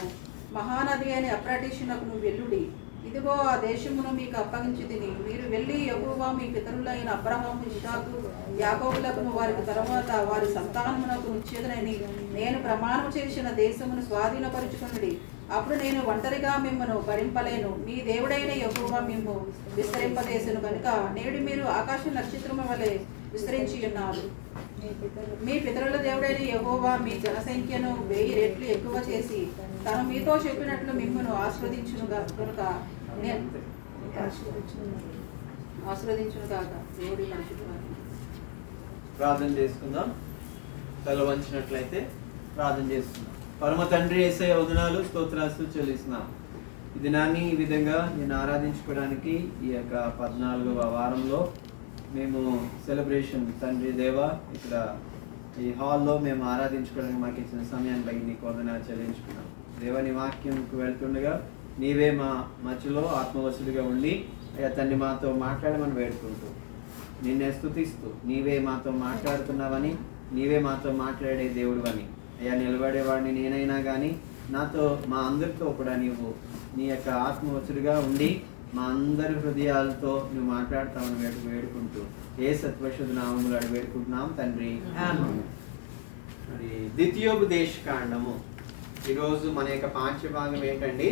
మహానది అని అప్రటిషునకును వెల్లుడి. ఇదిగో ఆ దేశమును మీకు అప్పగించి తిని మీరు వెళ్ళి యెహోవా మీ పితరులైన అబ్రహాము, ఇస్సాకు, యాకోబులకును వారికి తర్వాత వారి సంతానమునకు ఇచ్చేదనని నేను ప్రమాణం చేసిన దేశమును స్వాధీనపరుచుకున్నది. అప్పుడు నేను ఒంటరిగా మిమ్మను భరింపలేను. మీ దేవుడైన యెహోవా మిమ్ము విస్తరింపదేశను కనుక నేడు మీరు ఆకాశ నక్షత్రము వలె విస్తరించి ఉన్నారు. మీ పితరుల దేవుడైన యెహోవా మీ జనసంఖ్యను 1000 రెట్లు ఎక్కువ చేసి తను మీతో చెప్పినట్లు మిమ్మను ఆశీర్వదించును కనుక ఆశీర్వదించును కాక. దేవుడి పరిశుద్ధవాక్యం. ప్రార్థన చేసుకుందాం. తల వంచినట్లయితే ప్రార్థన చేసుకుందాం. పరమ తండ్రి యేసయ్య వందనాలు స్తోత్రాలు చెల్లిస్తున్నాం. ఈ దినాన్ని ఈ విధంగా నేను ఆరాధించుకోవడానికి ఈ యొక్క 14వ వారంలో మేము సెలబ్రేషన్ తండ్రి దేవ ఇక్కడ ఈ హాల్లో మేము ఆరాధించుకోవడానికి మాకు ఇచ్చిన సమయాన్ని బట్టి నీకు వందనాలు చెల్లించుకున్నాం. దేవని వాక్యంకు వెళ్తుండగా నీవే మా మధ్యలో ఆత్మవశుడిగా ఉండి అయ్యా తండ్రి మాతో మాట్లాడమని వేడుకుంటూ నిన్నే స్తుతిస్తూ నీవే మాతో మాట్లాడుతున్నావని నీవే మాతో మాట్లాడే దేవుడు అని అయ్యా నిలబడేవాడిని నేనైనా కానీ నాతో మా అందరితో కూడా నీవు నీ యొక్క ఆత్మవశుడిగా ఉండి మా అందరి హృదయాలతో నువ్వు మాట్లాడతామని వేడుకుంటూ ఏ సత్వశుద్ధ నామములు అడిగి వేడుకుంటున్నాం తండ్రి. మరి ద్వితీయోపదేశకాండము ఈరోజు మన యొక్క పాఠ్య భాగం ఏంటండి?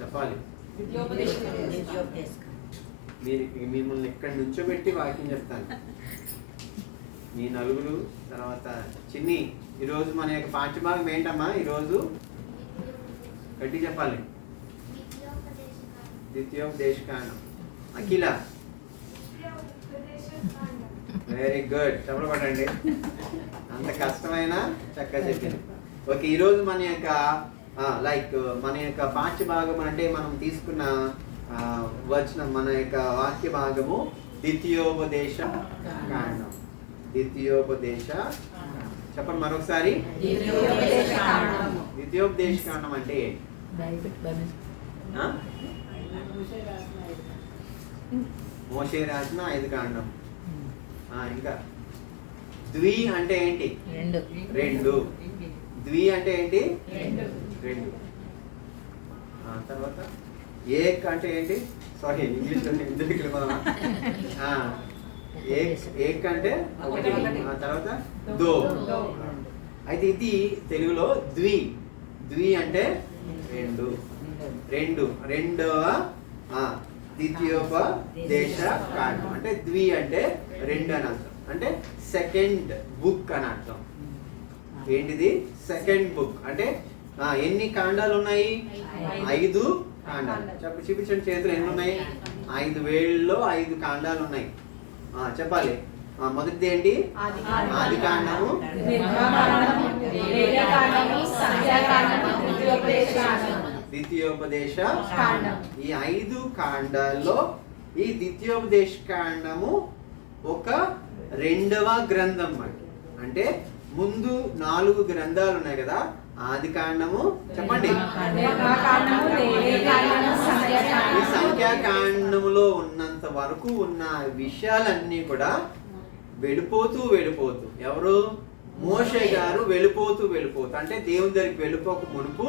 చెప్పాలి. మిమ్మల్ని ఎక్కడి నుంచో పెట్టి వాక్యం చెప్తాను. మీ నలుగురు తర్వాత చిన్ని ఈరోజు మన యొక్క పాఠ్య భాగం ఏంటమ్మా? ఈరోజు గట్టి చెప్పాలి. ద్వితీయోపదేశకాండం. అఖిల వెరీ గుడ్. చెప్పబడండి. అంత కష్టమైన చక్కగా చెప్పింది. ఓకే, ఈరోజు మన యొక్క మన యొక్క పాఠ్య భాగం అంటే మనం తీసుకున్న వచనం మన యొక్క వాక్య భాగము ద్వితీయోపదేశ కాండం. ద్వితీయోపదేశ చెప్పండి మరొకసారి. ద్వితీయోపదేశ కాండం అంటే మోషే రాసిన 5 కాండం. ఇంకా ద్వి అంటే ఏంటి? రెండు. ద్వి అంటే ఏంటి? రెండు. తర్వాత ఏక్ అంటే ఏంటి? సారీ ఇంగ్లీష్ ఏక్ అంటే ఒకటి. తర్వాత దో. అయితే ఇది తెలుగులో ద్వి. ద్వి అంటే రెండు. రెండవ ద్వితీయోపదేశ కాండం అంటే ద్వి అంటే రెండు అని అర్థం. అంటే సెకండ్ బుక్ అని అర్థం. ఏంటిది? Second book. అంటే ఎన్ని కాండాలు ఉన్నాయి? 5 కాండాలు. చూపించండి చేతులు ఎన్ని ఉన్నాయి? 5 వేళ్ళలో 5 కాండాలు ఉన్నాయి. చెప్పాలి. మొదటిది ఏంటి? ఆది కాండము, ద్వితీయోపదేశ. ఈ 5 కాండాల్లో ఈ ద్వితీయోపదేశ కాండము ఒక రెండవ గ్రంథం. అంటే ముందు 4 గ్రంథాలు ఉన్నాయి కదా. ఆది కాండము, చెప్పండి. ఈ సంఖ్యాకాండములో ఉన్నంత వరకు ఉన్న విషయాలన్నీ కూడా వెళ్ళిపోతూ ఎవరు? మోషే గారు వెళ్ళిపోతూ అంటే దేవుని దగ్గరికి వెళ్ళిపోక మునుపు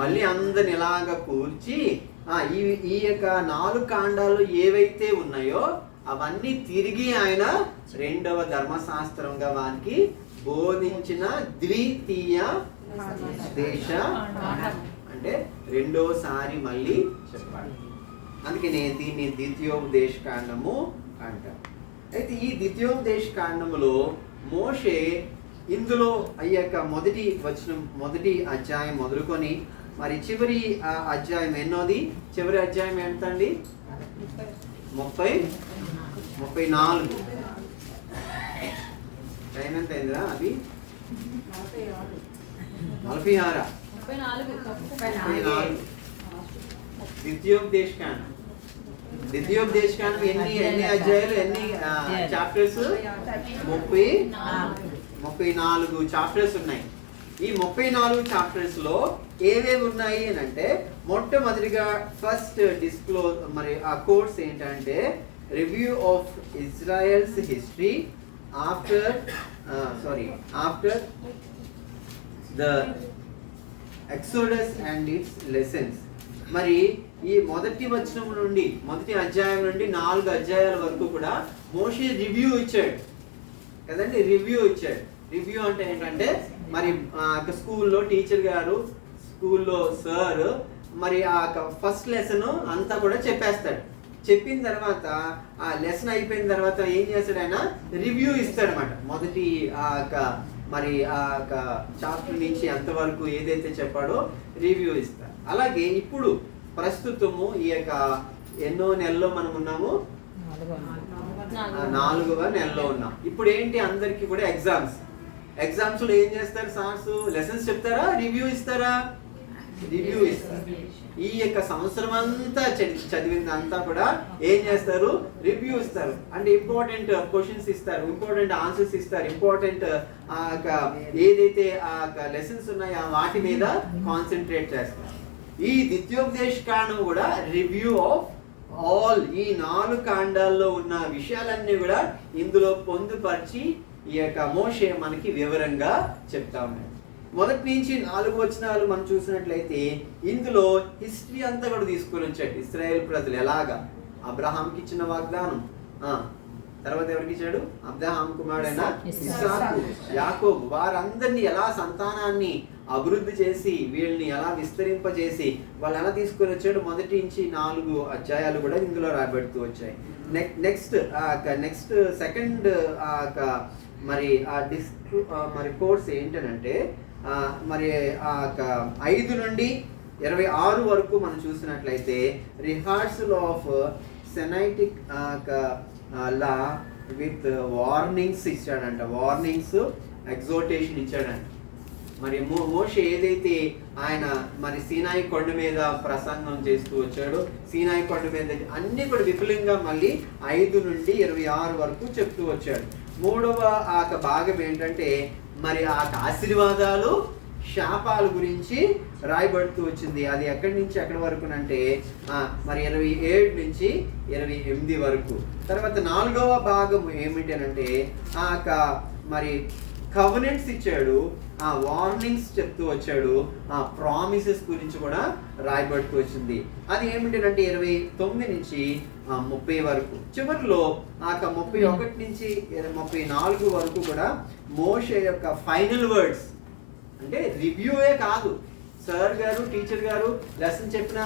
మళ్ళీ అందరిని ఇలాగ కూర్చి ఈ యొక్క 4 కాండాలు ఏవైతే ఉన్నాయో అవన్నీ తిరిగి ఆయన రెండవ ధర్మశాస్త్రంగా వానికి బోధించిన ద్వితీయ దేశ, అంటే రెండోసారి మళ్ళీ చెప్పాలి. అందుకనే దీన్ని ద్వితీయోపదేశ కాండము అంటారు. అయితే ఈ ద్వితీయోపదేశ కాండములో మోషే ఇందులో అయ్యాక మొదటి అధ్యాయం మొదలుకొని మరి చివరి అధ్యాయం ఎన్నోది? చివరి అధ్యాయం ఎంతండి? 34. టైం ఎంత అయిందిరా? అది 46. ద్వితీయోపదేశ కాండం. ద్వితీయోపదేశ కాండం ఎన్ని అధ్యాయాలు, ఎన్ని చాప్టర్స్? 34 చాప్టర్స్ ఉన్నాయి. ఈ 34 చాప్టర్స్ లో ఏవేవి ఉన్నాయి అని అంటే, మొట్టమొదటిగా ఫస్ట్ డిస్క్లోజ్ మరి ఆ కోర్స్ ఏంటంటే review of Israel's history after the exodus and it's lessons. మరి ఈ మొదటి వచనం నుండి, మొదటి అధ్యాయం నుండి 4 అధ్యాయాల వరకు కూడా మోషే రివ్యూ ఇచ్చాడు కదండి. రివ్యూ అంటే ఏంటంటే మరి స్కూల్లో టీచర్ గారు, స్కూల్లో సార్ మరి ఆ ఫస్ట్ లెసన్ అంతా కూడా చెప్పేస్తాడు. చెప్పిన తర్వాత ఆ లెసన్ అయిపోయిన తర్వాత ఏం చేస్తాడు? ఆయన రివ్యూ ఇస్తాడనమాట. మొదటి మరి ఆ చాప్టర్ నుంచి అంతవరకు ఏదైతే చెప్పాడో రివ్యూ ఇస్తాడు. అలాగే ఇప్పుడు ప్రస్తుతము ఈ యొక్క ఎన్నో నెలలో మనం ఉన్నాము? 4వ నెలలో ఉన్నాం. ఇప్పుడు ఏంటి? అందరికి కూడా ఎగ్జామ్స్ లో ఏం చేస్తారు సార్స్? లెసన్స్ చెప్తారా? రివ్యూ ఇస్తారా? రివ్యూ ఇస్తారు. ఈ యొక్క సంవత్సరం అంతా చదివిందంతా కూడా ఏం చేస్తారు? రివ్యూ ఇస్తారు. అంటే ఇంపార్టెంట్ క్వశ్చన్స్ ఇస్తారు, ఇంపార్టెంట్ ఆన్సర్స్ ఇస్తారు, ఇంపార్టెంట్ ఏదైతే లెసన్స్ ఉన్నాయో వాటి మీద కాన్సన్ట్రేట్ చేస్తారు. ఈ ద్వితీయోపదేశ కాండం కూడా రివ్యూ ఆఫ్ ఆల్ ఈ 4 కాండాల్లో ఉన్న విషయాలన్నీ కూడా ఇందులో పొందుపరిచి ఈ యొక్క మోషే మనకి వివరంగా చెప్తా ఉన్నాడు. మొదటి నుంచి 4 వచనాలు మనం చూసినట్లయితే ఇందులో హిస్టరీ అంతా కూడా తీసుకొని వచ్చాడు. ఇశ్రాయేల్ ప్రజలు ఎలాగా అబ్రహాంకి ఇచ్చిన వాగ్దానం, తర్వాత ఎవరికి ఇచ్చాడు? అబ్రహాం కుమారుడైన ఇస్సాకు, యాకోబు, వారందరినీ ఎలా సంతానాన్ని అభివృద్ధి చేసి వీళ్ళని ఎలా విస్తరింపజేసి వాళ్ళు ఎలా తీసుకొని వచ్చాడు. మొదటి నుంచి 4 అధ్యాయాలు కూడా ఇందులో రాబడుతూ వచ్చాయి. నెక్స్ట్ సెకండ్ మరి మరి కోర్స్ ఏంటంటే మరి 5 నుండి 26 వరకు మనం చూసినట్లయితే rehearsal of Sinaitic law with warnings ఇచ్చాడంట. వార్నింగ్స్, ఎగ్జోటేషన్ ఇచ్చాడంట. మరి మోషే ఏదైతే ఆయన మరి సీనాయి కొండ మీద ప్రసంగం చేస్తూ వచ్చాడో, సీనాయి కొండ మీద అన్ని కూడా విపులంగా మళ్ళీ 5 నుండి 26 వరకు చెప్తూ వచ్చాడు. 3వ భాగం ఏంటంటే మరి ఆశీర్వాదాలు, శాపాల గురించి రాయబడుతూ వచ్చింది. అది ఎక్కడి నుంచి ఎక్కడి వరకు అంటే మరి 27 నుంచి 28 వరకు. తర్వాత 4వ భాగం ఏమిటనంటే మరి కవెనెంట్స్ ఇచ్చాడు, వార్నింగ్స్ చెప్తూ వచ్చాడు, ప్రామిసెస్ గురించి కూడా రాయబడుతూ వచ్చింది. అది ఏమిటంటే 29 నుంచి 30 వరకు. చివరిలో 31 నుంచి 34 వరకు కూడా మోషే యొక్క ఫైనల్ వర్డ్స్. అంటే రివ్యూయే కాదు, సార్ గారు, టీచర్ గారు లెసన్ చెప్పిన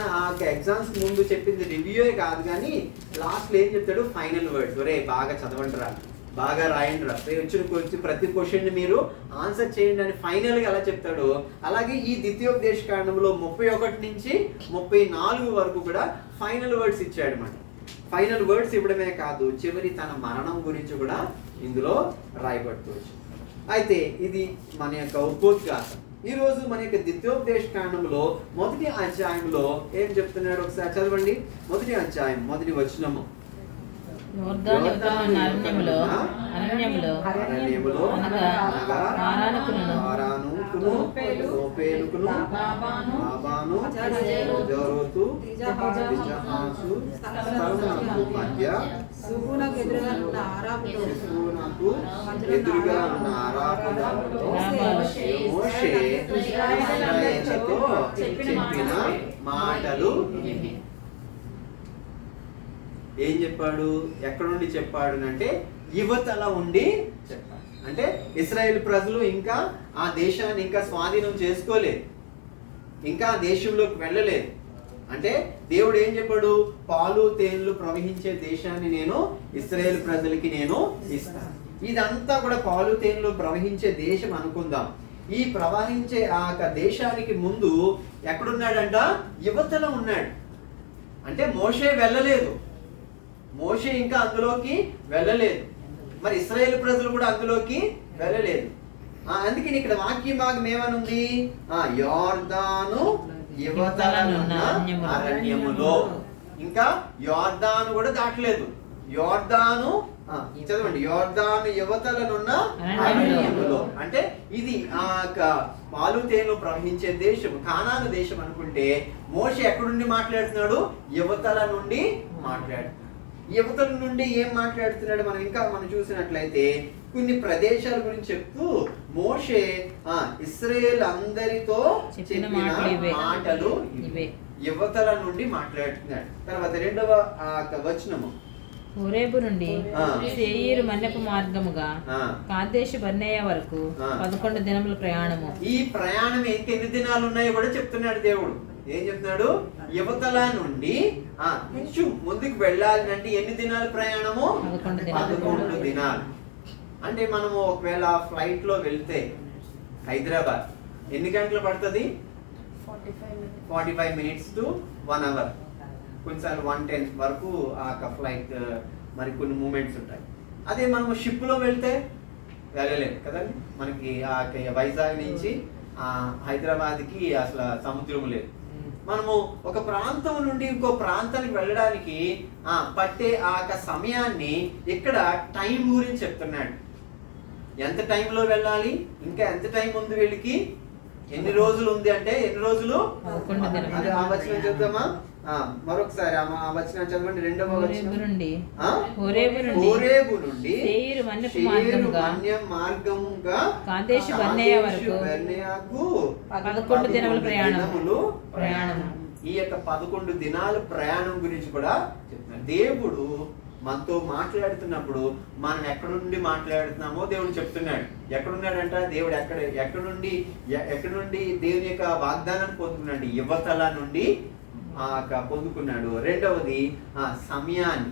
ఎగ్జామ్స్ ముందు చెప్పింది రివ్యూయే కాదు, కానీ లాస్ట్లో ఏం చెప్తాడు? Final words. ఒరే బాగా చదవండిరా, బాగా రాయండి రా, వచ్చిన ప్రతి క్వశ్చన్ మీరు ఆన్సర్ చేయండి అని ఫైనల్గా ఎలా చెప్తాడు, అలాగే ఈ ద్వితీయోపదేశ కాండంలో 31 నుంచి 34 వరకు కూడా ఫైనల్ వర్డ్స్ ఇచ్చాడు అన్నమాట. ఫైనల్ వర్డ్స్ ఇవ్వడమే కాదు, చివరి తన మరణం గురించి కూడా ఇందులో రాయబడుతుంది. అయితే ఇది మన యొక్క ఉపోద్ఘాతం. ఈరోజు మన యొక్క ద్వితీయోపదేశ కాండంలో 1వ అధ్యాయంలో ఏం చెప్తున్నాడు ఒకసారి చదవండి. 1వ అధ్యాయం 1వ వచనము. యోర్దాను అరణ్యములో అనగా ఆరానుకును సోపేనుకును లాబాను జరోతు తిజహాసు స్థలమునకు మధ్య సుహునకు ఎదురుగా ఉన్న ఆరాపులో శిశువునకు ఎదురుగా ఉన్న ఆరాపులో మోషే ఇశ్రాయేలుతో చెప్పిన మాటలు ఇవి. ఏం చెప్పాడు, ఎక్కడ నుండి చెప్పాడు అంటే యువతల ఉండి చెప్పాడు. అంటే ఇశ్రాయేల్ ప్రజలు ఇంకా ఆ దేశాన్ని ఇంకా స్వాధీనం చేసుకోలేదు, ఇంకా ఆ దేశంలోకి వెళ్ళలేదు. అంటే దేవుడు ఏం చెప్పాడు, పాలు తేనెలు ప్రవహించే దేశాన్ని నేను ఇశ్రాయేల్ ప్రజలకి నేను ఇస్తాను. ఇదంతా కూడా పాలు తేనెలు ప్రవహించే దేశం అనుకుందాం. ఈ ప్రవహించే ఆ దేశానికి ముందు ఎక్కడున్నాడంట, యువతల ఉన్నాడు. అంటే మోషే వెళ్ళలేదు, మోషే ఇంకా అందులోకి వెళ్ళలేదు, మరి ఇశ్రాయేల్ ప్రజలు కూడా అందులోకి వెళ్ళలేదు. అందుకని ఇక్కడ వాక్య భాగం ఏమనుంది, యోర్దాను యువతలనున్న అరణ్యములో. ఇంకా యోర్దాను కూడా దాటలేదు, యోర్దాను చదవండి, యోర్దాను యువతలనున్న అరణ్యములో. అంటే ఇది పాలు తేనెలు ప్రవహించే దేశం, కానాను దేశం అనుకుంటే మోషే ఎక్కడి నుండి మాట్లాడుతున్నాడు, యువతల నుండి మాట్లాడుతున్నాడు. యువతల నుండి ఏం మాట్లాడుతున్నాడు, మనం చూసినట్లయితే కొన్ని ప్రదేశాల గురించి చెప్తూ మోషే ఇశ్రాయేల్ అందరితో చెప్పిన మాటలు ఇవే. యువతల నుండి మాట్లాడుతున్నాడు. తర్వాత 2వ వచనము. హోరేబు నుండి శేయీరు మన్యపు మార్గముగా కాదేశు బర్నేయ వరకు 11 దినముల ప్రయాణము. ఈ ప్రయాణం ఎన్ని దినాలు ఉన్నాయో కూడా చెప్తున్నాడు దేవుడు. ఏం చెప్తున్నాడు, యువతల నుండి కొంచెం ముందుకు వెళ్ళాలి అంటే ఎన్ని దినాల ప్రయాణము, 11 దినాలు. అంటే మనము ఒకవేళ ఫ్లైట్ లో వెళ్తే హైదరాబాద్ ఎన్ని గంటలు పడుతుంది, 45 minutes to 1 hour. కొన్నిసార్లు 110 వరకు ఆ ఫ్లైట్ మరి కొన్ని మూమెంట్స్ ఉంటాయి. అదే మనము షిప్లో వెళ్తే వెళ్ళలేము కదండి, మనకి వైజాగ్ నుంచి హైదరాబాద్కి అసలు సముద్రం లేదు. మనము ఒక ప్రాంతం నుండి ఇంకో ప్రాంతానికి వెళ్ళడానికి పట్టే ఆ సమయాన్ని ఇక్కడ టైం గురించి చెప్తున్నాడు. ఎంత టైంలో వెళ్ళాలి, ఇంకా ఎంత టైం ఉంది వీళ్ళకి, ఎన్ని రోజులు ఉంది అంటే ఎన్ని రోజులు, అది ఆ వచనం చెప్తామా మరొకసారి ఆ వచనం చదవండి. 2వ వచనం. హోరేబు నుండి శేయీరు మన్యం మార్గముగా కాదేశు బర్నేయ వరకు 11 దినముల ప్రయాణం. ఈ యొక్క 11 దినాల ప్రయాణం గురించి కూడా చెప్తున్నారు. దేవుడు మనతో మాట్లాడుతున్నప్పుడు మనం ఎక్కడి నుండి మాట్లాడుతున్నామో దేవుడు చెప్తున్నాడు. ఎక్కడున్నాడంట దేవుడు, ఎక్కడి నుండి దేవుని యొక్క వాగ్దానాన్ని పొందుకున్నాడు, యువతల నుండి పొందుకున్నాడు. 2వది సమయాన్ని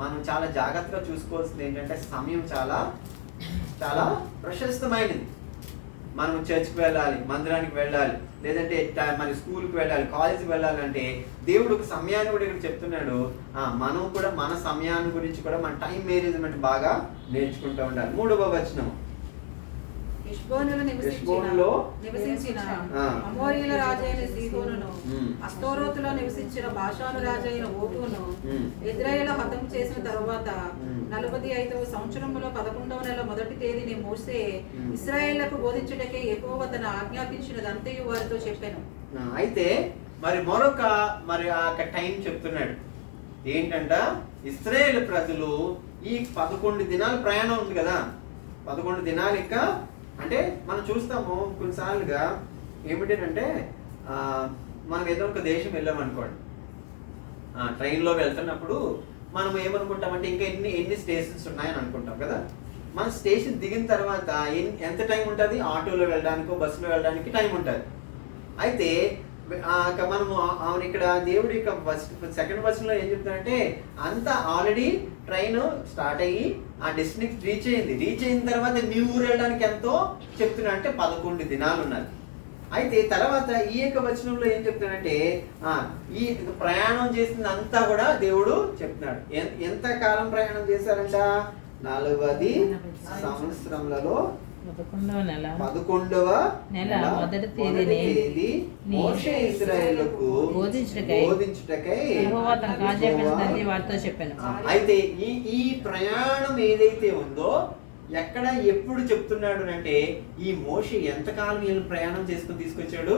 మనం చాలా జాగ్రత్తగా చూసుకోవాల్సింది ఏంటంటే సమయం చాలా చాలా ప్రశస్తమైనది. మనం చర్చ్కి వెళ్ళాలి, మందిరానికి వెళ్ళాలి, లేదంటే మరి స్కూల్కి వెళ్ళాలి, కాలేజీకి వెళ్ళాలంటే దేవుడు ఒక సమయాన్ని కూడా ఇక్కడ చెప్తున్నాడు. మనం కూడా మన సమయాన్ని గురించి కూడా మన టైం మేనేజ్మెంట్ బాగా నేర్చుకుంటూ ఉండాలి. 3వ వచనం. హెష్బోనులో నివసించిన అమోరీల రాజైన సీహోనును, అస్తోరోతులో నివసించిన బాషాను రాజైన ఓగును ఇశ్రాయేలు హతం చేసిన తరువాత 45వ సంవత్సరములో 11వ నెల 1వ తేదీని మోసే ఇశ్రాయేలుకు బోధించుటకే యెహోవా తన ఆజ్ఞాపించినదంతయు వారితో చెప్పాను. అయితే మరి మరొక టైం చెప్తున్నాడు. ఏంటంట, ఇశ్రాయేలు ప్రజలు ఈ 11 దినాల ప్రయాణం ఉంది కదా, 11 దినాలు ఇంకా అంటే మనం చూస్తాము కొన్నిసార్లుగా ఏమిటంటే మనం ఏదో ఒక దేశం వెళ్ళామనుకోండి, ట్రైన్లో వెళ్తున్నప్పుడు మనం ఏమనుకుంటామంటే ఇంకా ఎన్ని స్టేషన్స్ ఉన్నాయని అనుకుంటాం కదా. మన స్టేషన్ దిగిన తర్వాత ఎంత టైం ఉంటుంది, ఆటోలో వెళ్ళడానికో బస్సులో వెళ్ళడానికి టైం ఉంటుంది. అయితే మనము అవును ఇక్కడ దేవుడు ఇక సెకండ్ వర్షన్లో ఏం చెప్తాడంటే అంతా ఆల్రెడీ ట్రైన్ స్టార్ట్ అయ్యి ఆ డెస్టినేషన్ రీచ్ అయిన తర్వాత మీ ఊరు వెళ్ళడానికి ఎంతో చెప్తున్నా అంటే 11 దినాలు ఉన్నది. అయితే తర్వాత ఈ యొక్క వచనంలో ఏం చెప్తున్నాడంటే ఈ ప్రయాణం చేసింది అంతా కూడా దేవుడు చెప్తున్నాడు. ఎంత కాలం ప్రయాణం చేశారంట? 40 సంవత్సరములలో 11వ నెల మొదటి తేదీ మోషే ఇశ్రాయేలుకు బోధించుటకై యెహోవా తనకు ఆజ్ఞాపించినది వారితో చెప్పాను. అయితే ఈ ప్రయాణం ఏదైతే ఉందో ఎక్కడ ఎప్పుడు చెప్తున్నాడు అంటే ఈ మోషే ఎంతకాలం వీళ్ళు ప్రయాణం చేసుకుని తీసుకొచ్చాడు?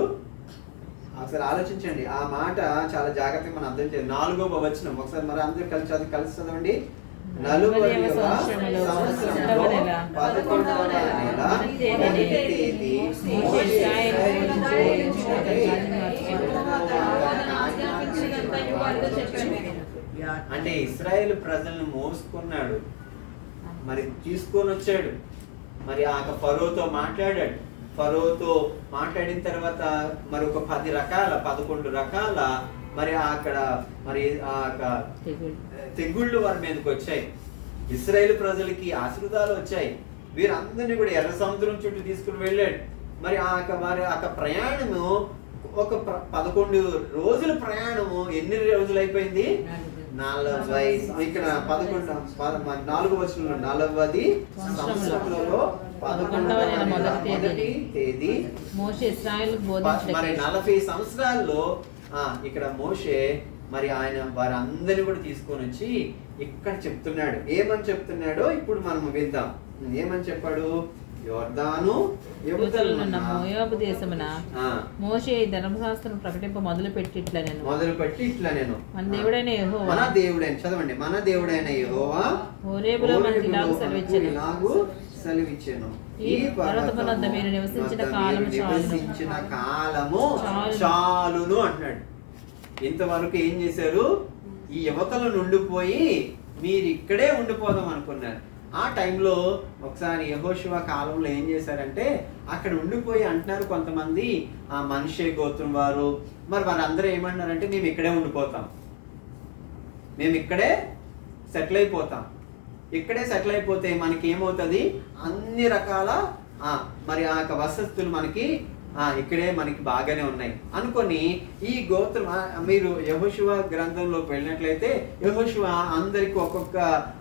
ఒకసారి ఆలోచించండి. ఆ మాట చాలా జాగ్రత్తగా మనం అర్థం చేయాలి. 4వ వచనం ఒకసారి మరి అందరూ కలిసి చదవండి. 40వ సంవత్సరంలో 11వ నెల మొదటి తేదీ మోషే అంటే ఇశ్రాయేలు ప్రజలను మోసుకున్నాడు, మరి తీసుకొని వచ్చాడు, మరి ఆ ఫరోతో మాట్లాడాడు. ఫరోతో మాట్లాడిన తర్వాత మరి ఒక 11 రకాల మరి అక్కడ మరి ఆ తెగుళ్ళు వారి మీదకి వచ్చాయి. ఇశ్రాయేలు ప్రజలకి ఆశీర్వాదాలు వచ్చాయి. వీరందరినీ కూడా ఎర్ర సముద్రం చుట్టూ తీసుకుని వెళ్ళాడు. మరి వారి ప్రయాణము ఒక 11 రోజుల ప్రయాణము ఎన్ని రోజులు అయిపోయింది? 40. ఇక్కడ 4వ వచనంలో 40 సంవత్సరంలో 11వ నెల మొదటి తేదీ మోషే ఇశ్రాయేలుకు బోధించుటకై మరి 40 సంవత్సరాల్లో ఇక్కడ మోషే మరి ఆయన వారందరినీ కూడా తీసుకొని వచ్చి ఇక్కడ చెప్తున్నాడు. ఏమని చెప్తున్నాడో ఇప్పుడు మనం విందాం. ఏమని చెప్పాడు? యోర్దాను యువతలున్న మోయాబు దేశమున మోషే ధర్మశాస్త్రం ప్రకటింప మొదలుపెట్టి ఇట్లా నేను మన దేవుడైన యెహోవా చదవండి. మన దేవుడైన యెహోవా హోరేబులో మనకి ఇలాగు సెలవిచ్చెను. ఈ పర్వతమునందు మీరు నివసించిన కాలము చాలును అంటున్నాడు. ఇంతవరకు ఏం చేశారు? ఈ యువతలను ఉండిపోయి మీరు ఇక్కడే ఉండిపోదాం అనుకున్నారు. ఆ టైంలో ఒకసారి యెహోషువ కాలంలో ఏం చేశారంటే అక్కడ ఉండిపోయి అంటున్నారు కొంతమంది ఆ మనిషే గోత్రం వారు. మరి వారందరూ ఏమన్నారంటే మేము ఇక్కడే ఉండిపోతాం, మేము ఇక్కడే సెటిల్ అయిపోతాం. ఇక్కడే సెటిల్ అయిపోతే మనకి ఏమవుతుంది? అన్ని రకాల మరి ఆ వసతులు మనకి ఇక్కడే మనకి బాగానే ఉన్నాయి అనుకొని ఈ గోత్రం మీరు యెహోషువ గ్రంథంలోకి వెళ్ళినట్లయితే యెహోషువ అందరికి ఒక్కొక్క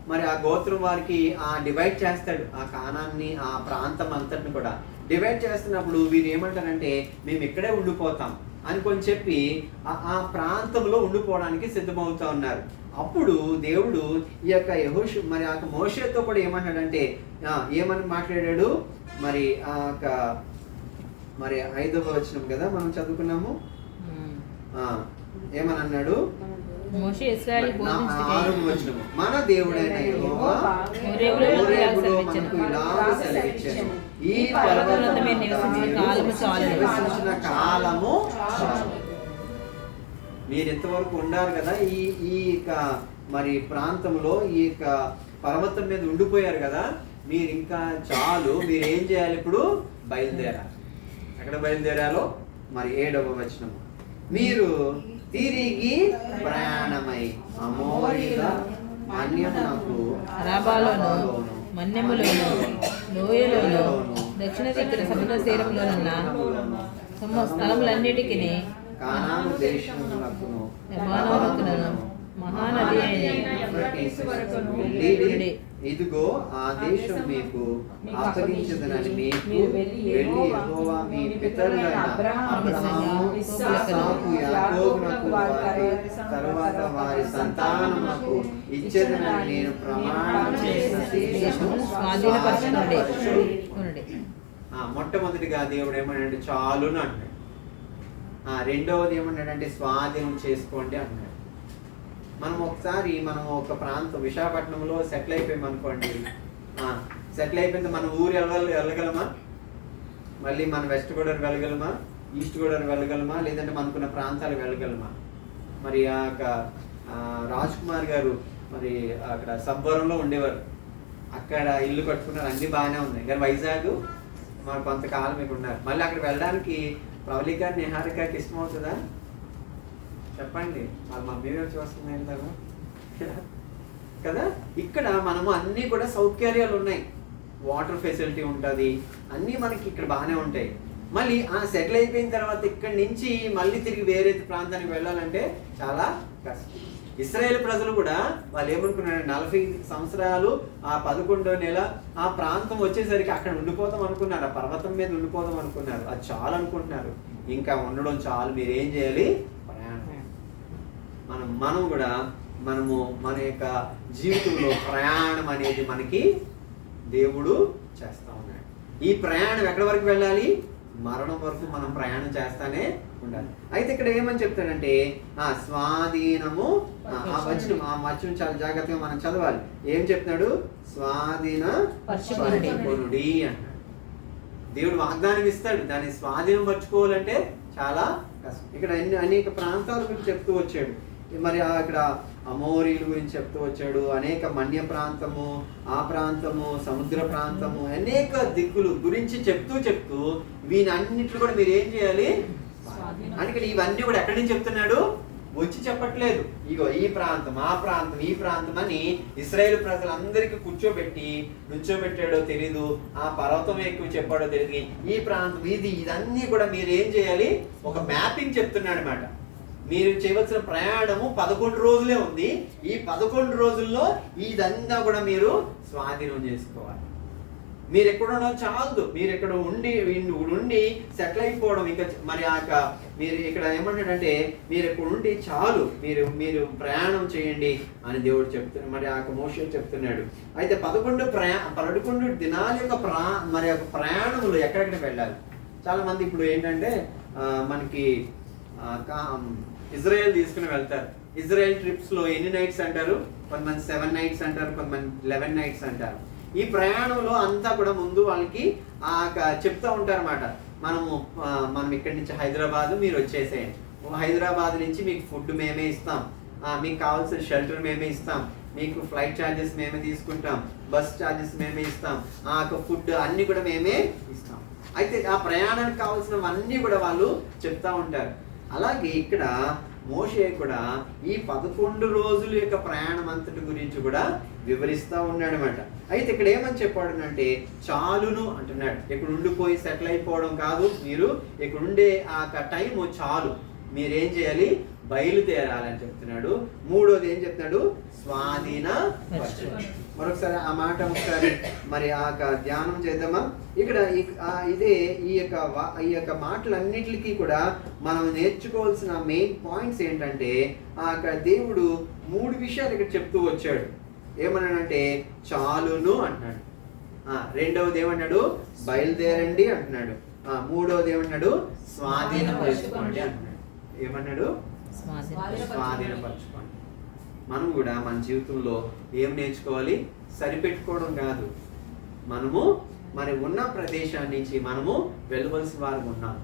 మరి ఆ గోత్రం వారికి డివైడ్ చేస్తాడు. ఆ కానాన్ని ఆ ప్రాంతం అంతటిని కూడా డివైడ్ చేస్తున్నప్పుడు వీరు ఏమంటారంటే మేము ఇక్కడే ఉండిపోతాం అనుకొని చెప్పి ఆ ప్రాంతంలో ఉండిపోవడానికి సిద్ధమవుతా ఉన్నారు. అప్పుడు దేవుడు ఈ యొక్క యెహోషువ మరి ఆ మోషేతో కూడా ఏమన్నాడంటే ఏమని మాట్లాడాడు? మరి మరి 5వ వచనం కదా మనం చదువుకున్నాము. ఏమని అన్నాడు? మోషే ఇశ్రాయేలుకు బోధించుటకై 6వ వచనం మన దేవుడైన యెహోవా హోరేబులో మనకు ఇలాగు సెలవిచ్చెను. ఈ పర్వతమునందు మీరు నివసించిన కాలము చాలు. మీరు ఎంతవరకు ఉండారు కదా ఈ మరి ప్రాంతంలో ఈ పర్వతం మీద ఉండిపోయారు కదా, మీరు ఇంకా చాలు. మీరు ఏం చేయాలి? ఇప్పుడు బయలుదేరాలి. ఎక్కడ బయలుదేరాలో మరి 7వ వచనము మీరు తిరిగి ప్రయాణమై అమోరీల అన్యమునకు అరాబాలోను మన్నెములోను లోయలోను దక్షిణ దిక్కున సముద్ర తీరంలోనున్న స్థలములన్నిటికీ కానాను దేశమునకును లెబానోనుకును మహానది ఇదిగో ఆ దేశం మీకు అప్పగించదనని మీకు వెళ్ళి యెహోవా మీ పితరులైన అబ్రహాము ఇస్సాకు యాకోబునకు తరువాత వారి సంతానమునకు ఇచ్చేదనని నేను ప్రమాణం చేసిన దేశము స్వాధీనపరచుకొనుడి. మొట్టమొదటిగా దేవుడు ఏమన్నాడు? చాలును అంటాడు. రెండవది ఏమన్నాడంటే స్వాధీనం చేసుకోండి అన్నాడు. మనం ఒకసారి ఒక ప్రాంతం విశాఖపట్నంలో సెటిల్ అయిపోయాం అనుకోండి. సెటిల్ అయిపోయింది మన ఊరు వెళ్ళగలమా? మళ్ళీ మన వెస్ట్ గోదావరి వెళ్ళగలమా? ఈస్ట్ గోదావరి వెళ్ళగలమా? లేదంటే మనకున్న ప్రాంతాలు వెళ్ళగలమా? మరి రాజ్ కుమార్ గారు మరి అక్కడ సబ్బవరంలో ఉండేవారు. అక్కడ ఇల్లు కట్టుకున్నారు, అన్ని బాగానే ఉన్నాయి. కానీ వైజాగ్ మరి కొంతకాలం మీకు ఉన్నారు. మళ్ళీ అక్కడ వెళ్ళడానికి ప్రవళిక నిహారికకి ఇష్టమవుతుందా చెప్పండి, వాళ్ళ మమ్మీ గారు చూస్తుంది ఏంటారు కదా. ఇక్కడ మనము అన్నీ కూడా సౌకర్యాలు ఉన్నాయి, వాటర్ ఫెసిలిటీ ఉంటుంది, అన్నీ మనకి ఇక్కడ బాగానే ఉంటాయి. మళ్ళీ సెటిల్ అయిపోయిన తర్వాత ఇక్కడి నుంచి మళ్ళీ తిరిగి వేరే ప్రాంతానికి వెళ్ళాలంటే చాలా కష్టం. ఇశ్రాయేల్ ప్రజలు కూడా వాళ్ళు ఏమనుకున్నారు, 40 సంవత్సరాలు ఆ 11వ నెల ఆ ప్రాంతం వచ్చేసరికి అక్కడ ఉండిపోతాం అనుకున్నారు, ఆ పర్వతం మీద ఉండిపోతాం అనుకున్నారు. అది చాలు అనుకుంటున్నారు, ఇంకా ఉండడం చాలు, మీరు ఏం చేయాలి, ప్రయాణం. మనం కూడా మనము మన యొక్క జీవితంలో ప్రయాణం అనేది మనకి దేవుడు చేస్తా ఉన్నాడు. ఈ ప్రయాణం ఎక్కడి వరకు వెళ్ళాలి, మరణం వరకు మనం ప్రయాణం చేస్తానే ఉండాలి. అయితే ఇక్కడ ఏమని చెప్తాడంటే స్వాధీనము, ఆ వచనం చాలా జాగ్రత్తగా మనం చదవాలి. ఏం చెప్తున్నాడు, స్వాధీన పరచుకొనుడి అన్నాడు. దేవుడు వాగ్దానం ఇస్తాడు, దాన్ని స్వాధీనం పరచుకోవాలంటే చాలా కష్టం. ఇక్కడ అనేక ప్రాంతాల గురించి చెప్తూ వచ్చాడు. మరి అక్కడ అమోరీల గురించి చెప్తూ వచ్చాడు, అనేక మన్య ప్రాంతము, ఆ ప్రాంతము, సముద్ర ప్రాంతము, అనేక దిక్కులు గురించి చెప్తూ వీనన్నిట్లు కూడా మీరు ఏం చేయాలి అంటే ఇవన్నీ కూడా ఎక్కడి నుంచి చెప్తున్నాడు, వచ్చి చెప్పట్లేదు. ఇగో ఈ ప్రాంతం, ఆ ప్రాంతం, ఈ ప్రాంతం అని ఇశ్రాయేలు ప్రజలందరికీ నుంచోబెట్టాడో తెలీదు, ఆ పర్వతం ఎక్కువ చెప్పాడో తెలియదు, ఈ ప్రాంతం ఇదన్నీ కూడా మీరు ఏం చేయాలి, ఒక మ్యాపింగ్ చెప్తున్నాడు అనమాట. మీరు చేయవలసిన ప్రయాణము 11 రోజులే ఉంది. ఈ 11 రోజుల్లో ఇదంతా కూడా మీరు స్వాధీనం చేసుకోవాలి. మీరు ఎక్కడ ఉండడం చాలదు, మీరు ఇక్కడ ఉండి సెటిల్ అయిపోవడం ఇంకా మరి మీరు ఇక్కడ ఏమంటాడంటే మీరు ఇక్కడ ఉండి చాలు, మీరు ప్రయాణం చేయండి అని దేవుడు చెప్తున్నాడు. మరి మోషే చెప్తున్నాడు. అయితే 11 దినాల యొక్క ప్రయాణంలో ఎక్కడెక్కడ వెళ్ళాలి. చాలా మంది ఇప్పుడు ఏంటంటే మనకి ఇజ్రాయెల్ తీసుకుని వెళ్తారు. ఇజ్రాయెల్ ట్రిప్స్ లో ఎన్ని నైట్స్ అంటారు, కొంతమంది 7 నైట్స్ అంటారు, కొంతమంది 11 నైట్స్ అంటారు. ఈ ప్రయాణంలో అంతా కూడా ముందు వాళ్ళకి చెప్తూ ఉంటారు అన్నమాట. మనం ఇక్కడి నుంచి హైదరాబాద్ మీరు వచ్చేసేయండి, హైదరాబాద్ నుంచి మీకు ఫుడ్ మేమే ఇస్తాం, మీకు కావాల్సిన షెల్టర్ మేమే ఇస్తాం, మీకు ఫ్లైట్ ఛార్జెస్ మేమే తీసుకుంటాం, బస్ ఛార్జెస్ మేమే ఇస్తాం, ఫుడ్ అన్నీ కూడా మేమే ఇస్తాం. అయితే ఆ ప్రయాణానికి కావాల్సినవన్నీ కూడా వాళ్ళు చెప్తా ఉంటారు. అలాగే ఇక్కడ మోషే కూడా ఈ 11 రోజుల యొక్క ప్రయాణం అంతటి గురించి కూడా వివరిస్తూ ఉన్నాడు అనమాట. అయితే ఇక్కడ ఏమని చెప్పాడు అంటే చాలును అంటున్నాడు. ఇక్కడ ఉండిపోయి సెటిల్ అయిపోవడం కాదు, మీరు ఇక్కడ ఉండే ఆ టైము చాలు, మీరేం చేయాలి, బయలుదేరాలని చెప్తున్నాడు. మూడోది ఏం చెప్తున్నాడు, స్వాధీన పరచుకోండి. మరొకసారి ఆ మాట ఒకసారి మరి ధ్యానం చేద్దామా. ఇక్కడ ఇదే ఈ యొక్క మాటలన్నిటికీ కూడా మనం నేర్చుకోవాల్సిన మెయిన్ పాయింట్స్ ఏంటంటే దేవుడు 3 విషయాలు ఇక్కడ చెప్తూ వచ్చాడు. ఏమన్నాడంటే చాలును అంటున్నాడు, రెండవది ఏమన్నాడు, బయలుదేరండి అంటున్నాడు, మూడవది ఏమన్నాడు, స్వాధీనపరచుకోండి అంటున్నాడు. ఏమన్నాడు, స్వాధీనపరచుకోండి. మనం కూడా మన జీవితంలో ఏం నేర్చుకోవాలి, సరిపెట్టుకోవడం కాదు, మనము మరి ఉన్న ప్రదేశాన్ని నుంచి మనము వెళ్ళవలసిన వారు ఉన్నాం.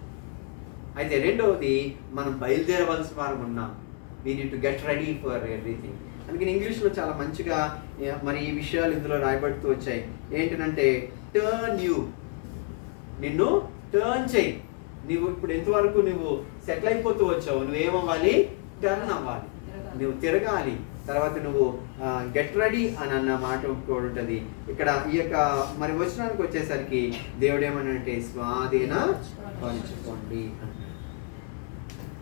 అయితే రెండవది మనం బయలుదేరవలసిన వారు ఉన్నాం. We need to get ready for everything. అందుకని ఇంగ్లీష్లో చాలా మంచిగా మరి ఈ విషయాలు ఇందులో రాయబడుతూ వచ్చాయి. ఏంటంటే టర్న్ యూ, నిన్ను టర్న్ చేయి. నువ్వు ఇప్పుడు ఎంతవరకు నువ్వు సెటిల్ అయిపోతూ వచ్చావు, నువ్వేమవ్వాలి, టర్న్ అవ్వాలి, నువ్వు తిరగాలి. తర్వాత నువ్వు గెట్ రెడీ అని అన్న మాట కూడా ఉంటుంది. ఇక్కడ ఈ యొక్క మరి వచనానికి వచ్చేసరికి దేవుడు ఏమనంటే స్వాధీన పరచుకోండి అన్నాడు.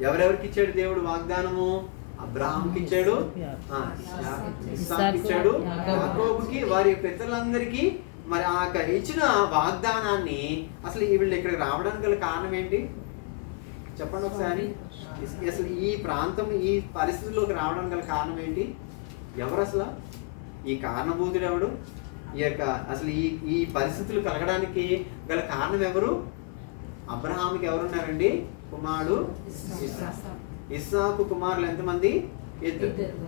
ఎవరెవరికి ఇచ్చాడు దేవుడు వాగ్దానము? అబ్రాహాంకి ఇచ్చాడు, ఇస్సాకుకి ఇచ్చాడు, యాకోబుకి, వారి పితరులందరికీ. మరి ఆ ఇచ్చిన వాగ్దానాన్ని అసలు వీళ్ళు ఇక్కడికి రావడానికి గల కారణం ఏంటి చెప్పండి ఒకసారి. అసలు ఈ ప్రాంతం ఈ పరిస్థితుల్లోకి రావడం గల కారణం ఏంటి? ఎవరు అసలు ఈ కారణభూతుడు? ఎవడు ఈ యొక్క అసలు ఈ పరిస్థితులు కలగడానికి గల కారణం ఎవరు? అబ్రహాముకి ఎవరున్నారండి? కుమారుడు ఇస్సాకు. కుమారులు ఎంతమంది?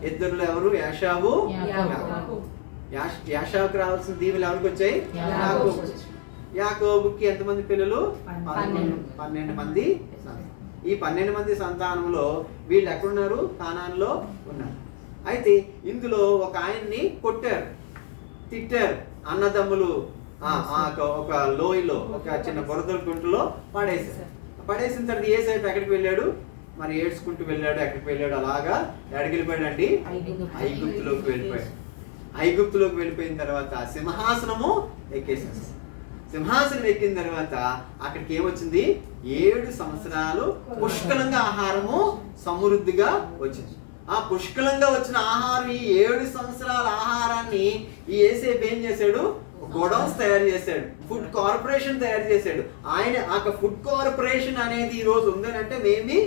ఇద్దరు. ఎవరు? యాషావు, యాషావుకి రావాల్సిన దీవెలు ఎవరికి వచ్చాయి? యాకోబు. యాకోబుకి ఎంతమంది పిల్లలు? 12 మంది. ఈ 12 మంది సంతానంలో వీళ్ళు ఎక్కడున్నారు? కానాన్లో ఉన్నారు. అయితే ఇందులో ఒక ఆయన్ని కొట్టారు, తిట్టారు. అన్నదమ్ములు ఒక లోయలో, ఒక చిన్న బురదల గుంటలో పడేసిన తర్వాత ఏసేపు ఎక్కడికి వెళ్ళాడు? మరి ఏడ్చుకుంటూ వెళ్ళాడు. ఎక్కడికి వెళ్ళాడు? అలాగా ఎక్కడికి వెళ్ళిపోయాడండి? ఐగుప్తులోకి వెళ్ళిపోయాడు. ఐగుప్తులోకి వెళ్ళిపోయిన తర్వాత సింహాసనము ఎక్కేసాడు. సింహాసనం ఎక్కిన తర్వాత అక్కడికి ఏమొచ్చింది? 7 సంవత్సరాలు పుష్కలంగా ఆహారము సమృద్ధిగా వచ్చింది. ఆ పుష్కలంగా వచ్చిన ఆహారం, ఈ 7 సంవత్సరాల ఆహారాన్ని ఈ యేసేపు ఏం చేశాడు? గోడౌన్స్ తయారు చేశాడు, ఫుడ్ కార్పొరేషన్ తయారు చేశాడు. ఆయన ఆ ఫుడ్ కార్పొరేషన్ అనేది ఈ రోజు ఉందనంటే మేబీ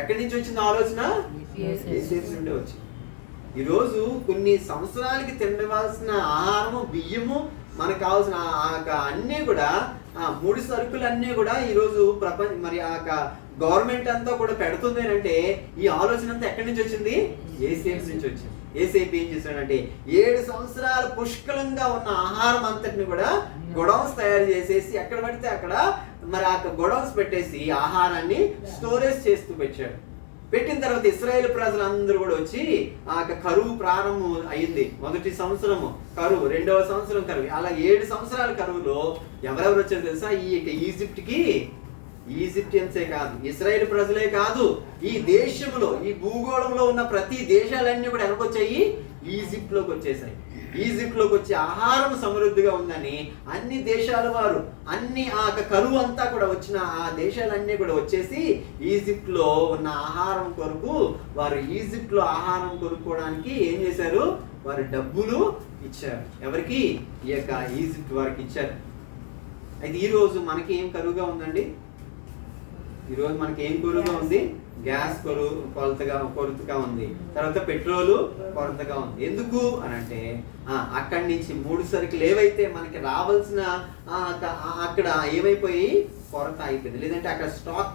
ఎక్కడి నుంచి వచ్చింది ఆలోచన? యేసేపు నుండే వచ్చింది. ఈరోజు కొన్ని సంవత్సరాలకి తినవలసిన ఆహారము, బియ్యము, మనకు కావాల్సిన అన్నీ కూడా ముడి సరుకులు అన్నీ కూడా ఈరోజు మరి గవర్నమెంట్ అంతా కూడా పెడుతుంది అంటే ఈ ఆలోచన అంతా ఎక్కడి నుంచి వచ్చింది? యేసేపు నుంచి వచ్చింది. యేసేపు ఏం చేశాడంటే 7 సంవత్సరాలు పుష్కలంగా ఉన్న ఆహారం అంతటిని కూడా గొడౌన్స్ తయారు చేసేసి ఎక్కడ పడితే అక్కడ మరి ఆ గొడౌన్స్ పెట్టేసి ఆహారాన్ని స్టోరేజ్ చేస్తూ పెట్టాడు. పెట్టిన తర్వాత ఇశ్రాయేలు ప్రజలందరూ కూడా వచ్చి ఆ కరువు ప్రారంభం అయింది. మొదటి సంవత్సరము కరువు, 2వ సంవత్సరం కరువు, అలా 7 సంవత్సరాల కరువులో ఎవరెవరు వచ్చారో తెలుసా? ఈజిప్ట్కి, ఈజిప్టియన్సే కాదు, ఇశ్రాయేలు ప్రజలే కాదు, ఈ దేశంలో, ఈ భూగోళంలో ఉన్న ప్రతి దేశాలన్నీ కూడా వెనకొచ్చాయి, ఈజిప్ట్లోకి వచ్చేసాయి. ఈజిప్ట్లోకి వచ్చి ఆహారం సమృద్ధిగా ఉందని అన్ని దేశాల వారు, అన్ని ఆ కరువు అంతా కూడా వచ్చిన ఆ దేశాలన్నీ కూడా వచ్చేసి ఈజిప్ట్లో ఉన్న ఆహారం కొరకు వారు ఈజిప్ట్లో ఆహారం కొనుక్కోవడానికి ఏం చేశారు? వారు డబ్బులు ఇచ్చారు. ఎవరికి? ఈ యొక్క ఈజిప్ట్ వారికి ఇచ్చారు. అయితే ఈరోజు మనకి ఏం కరువుగా ఉందండి? ఈరోజు మనకి ఏం కొరతగా ఉంది? గ్యాస్ కొరతగా ఉంది. తర్వాత పెట్రోలు కొరతగా ఉంది. ఎందుకు అని అంటే అక్కడి నుంచి 3 సరుకులు ఏవైతే మనకి రావాల్సిన అక్కడ ఏమైపోయి కొరత అయిపోయింది. లేదంటే అక్కడ స్టాక్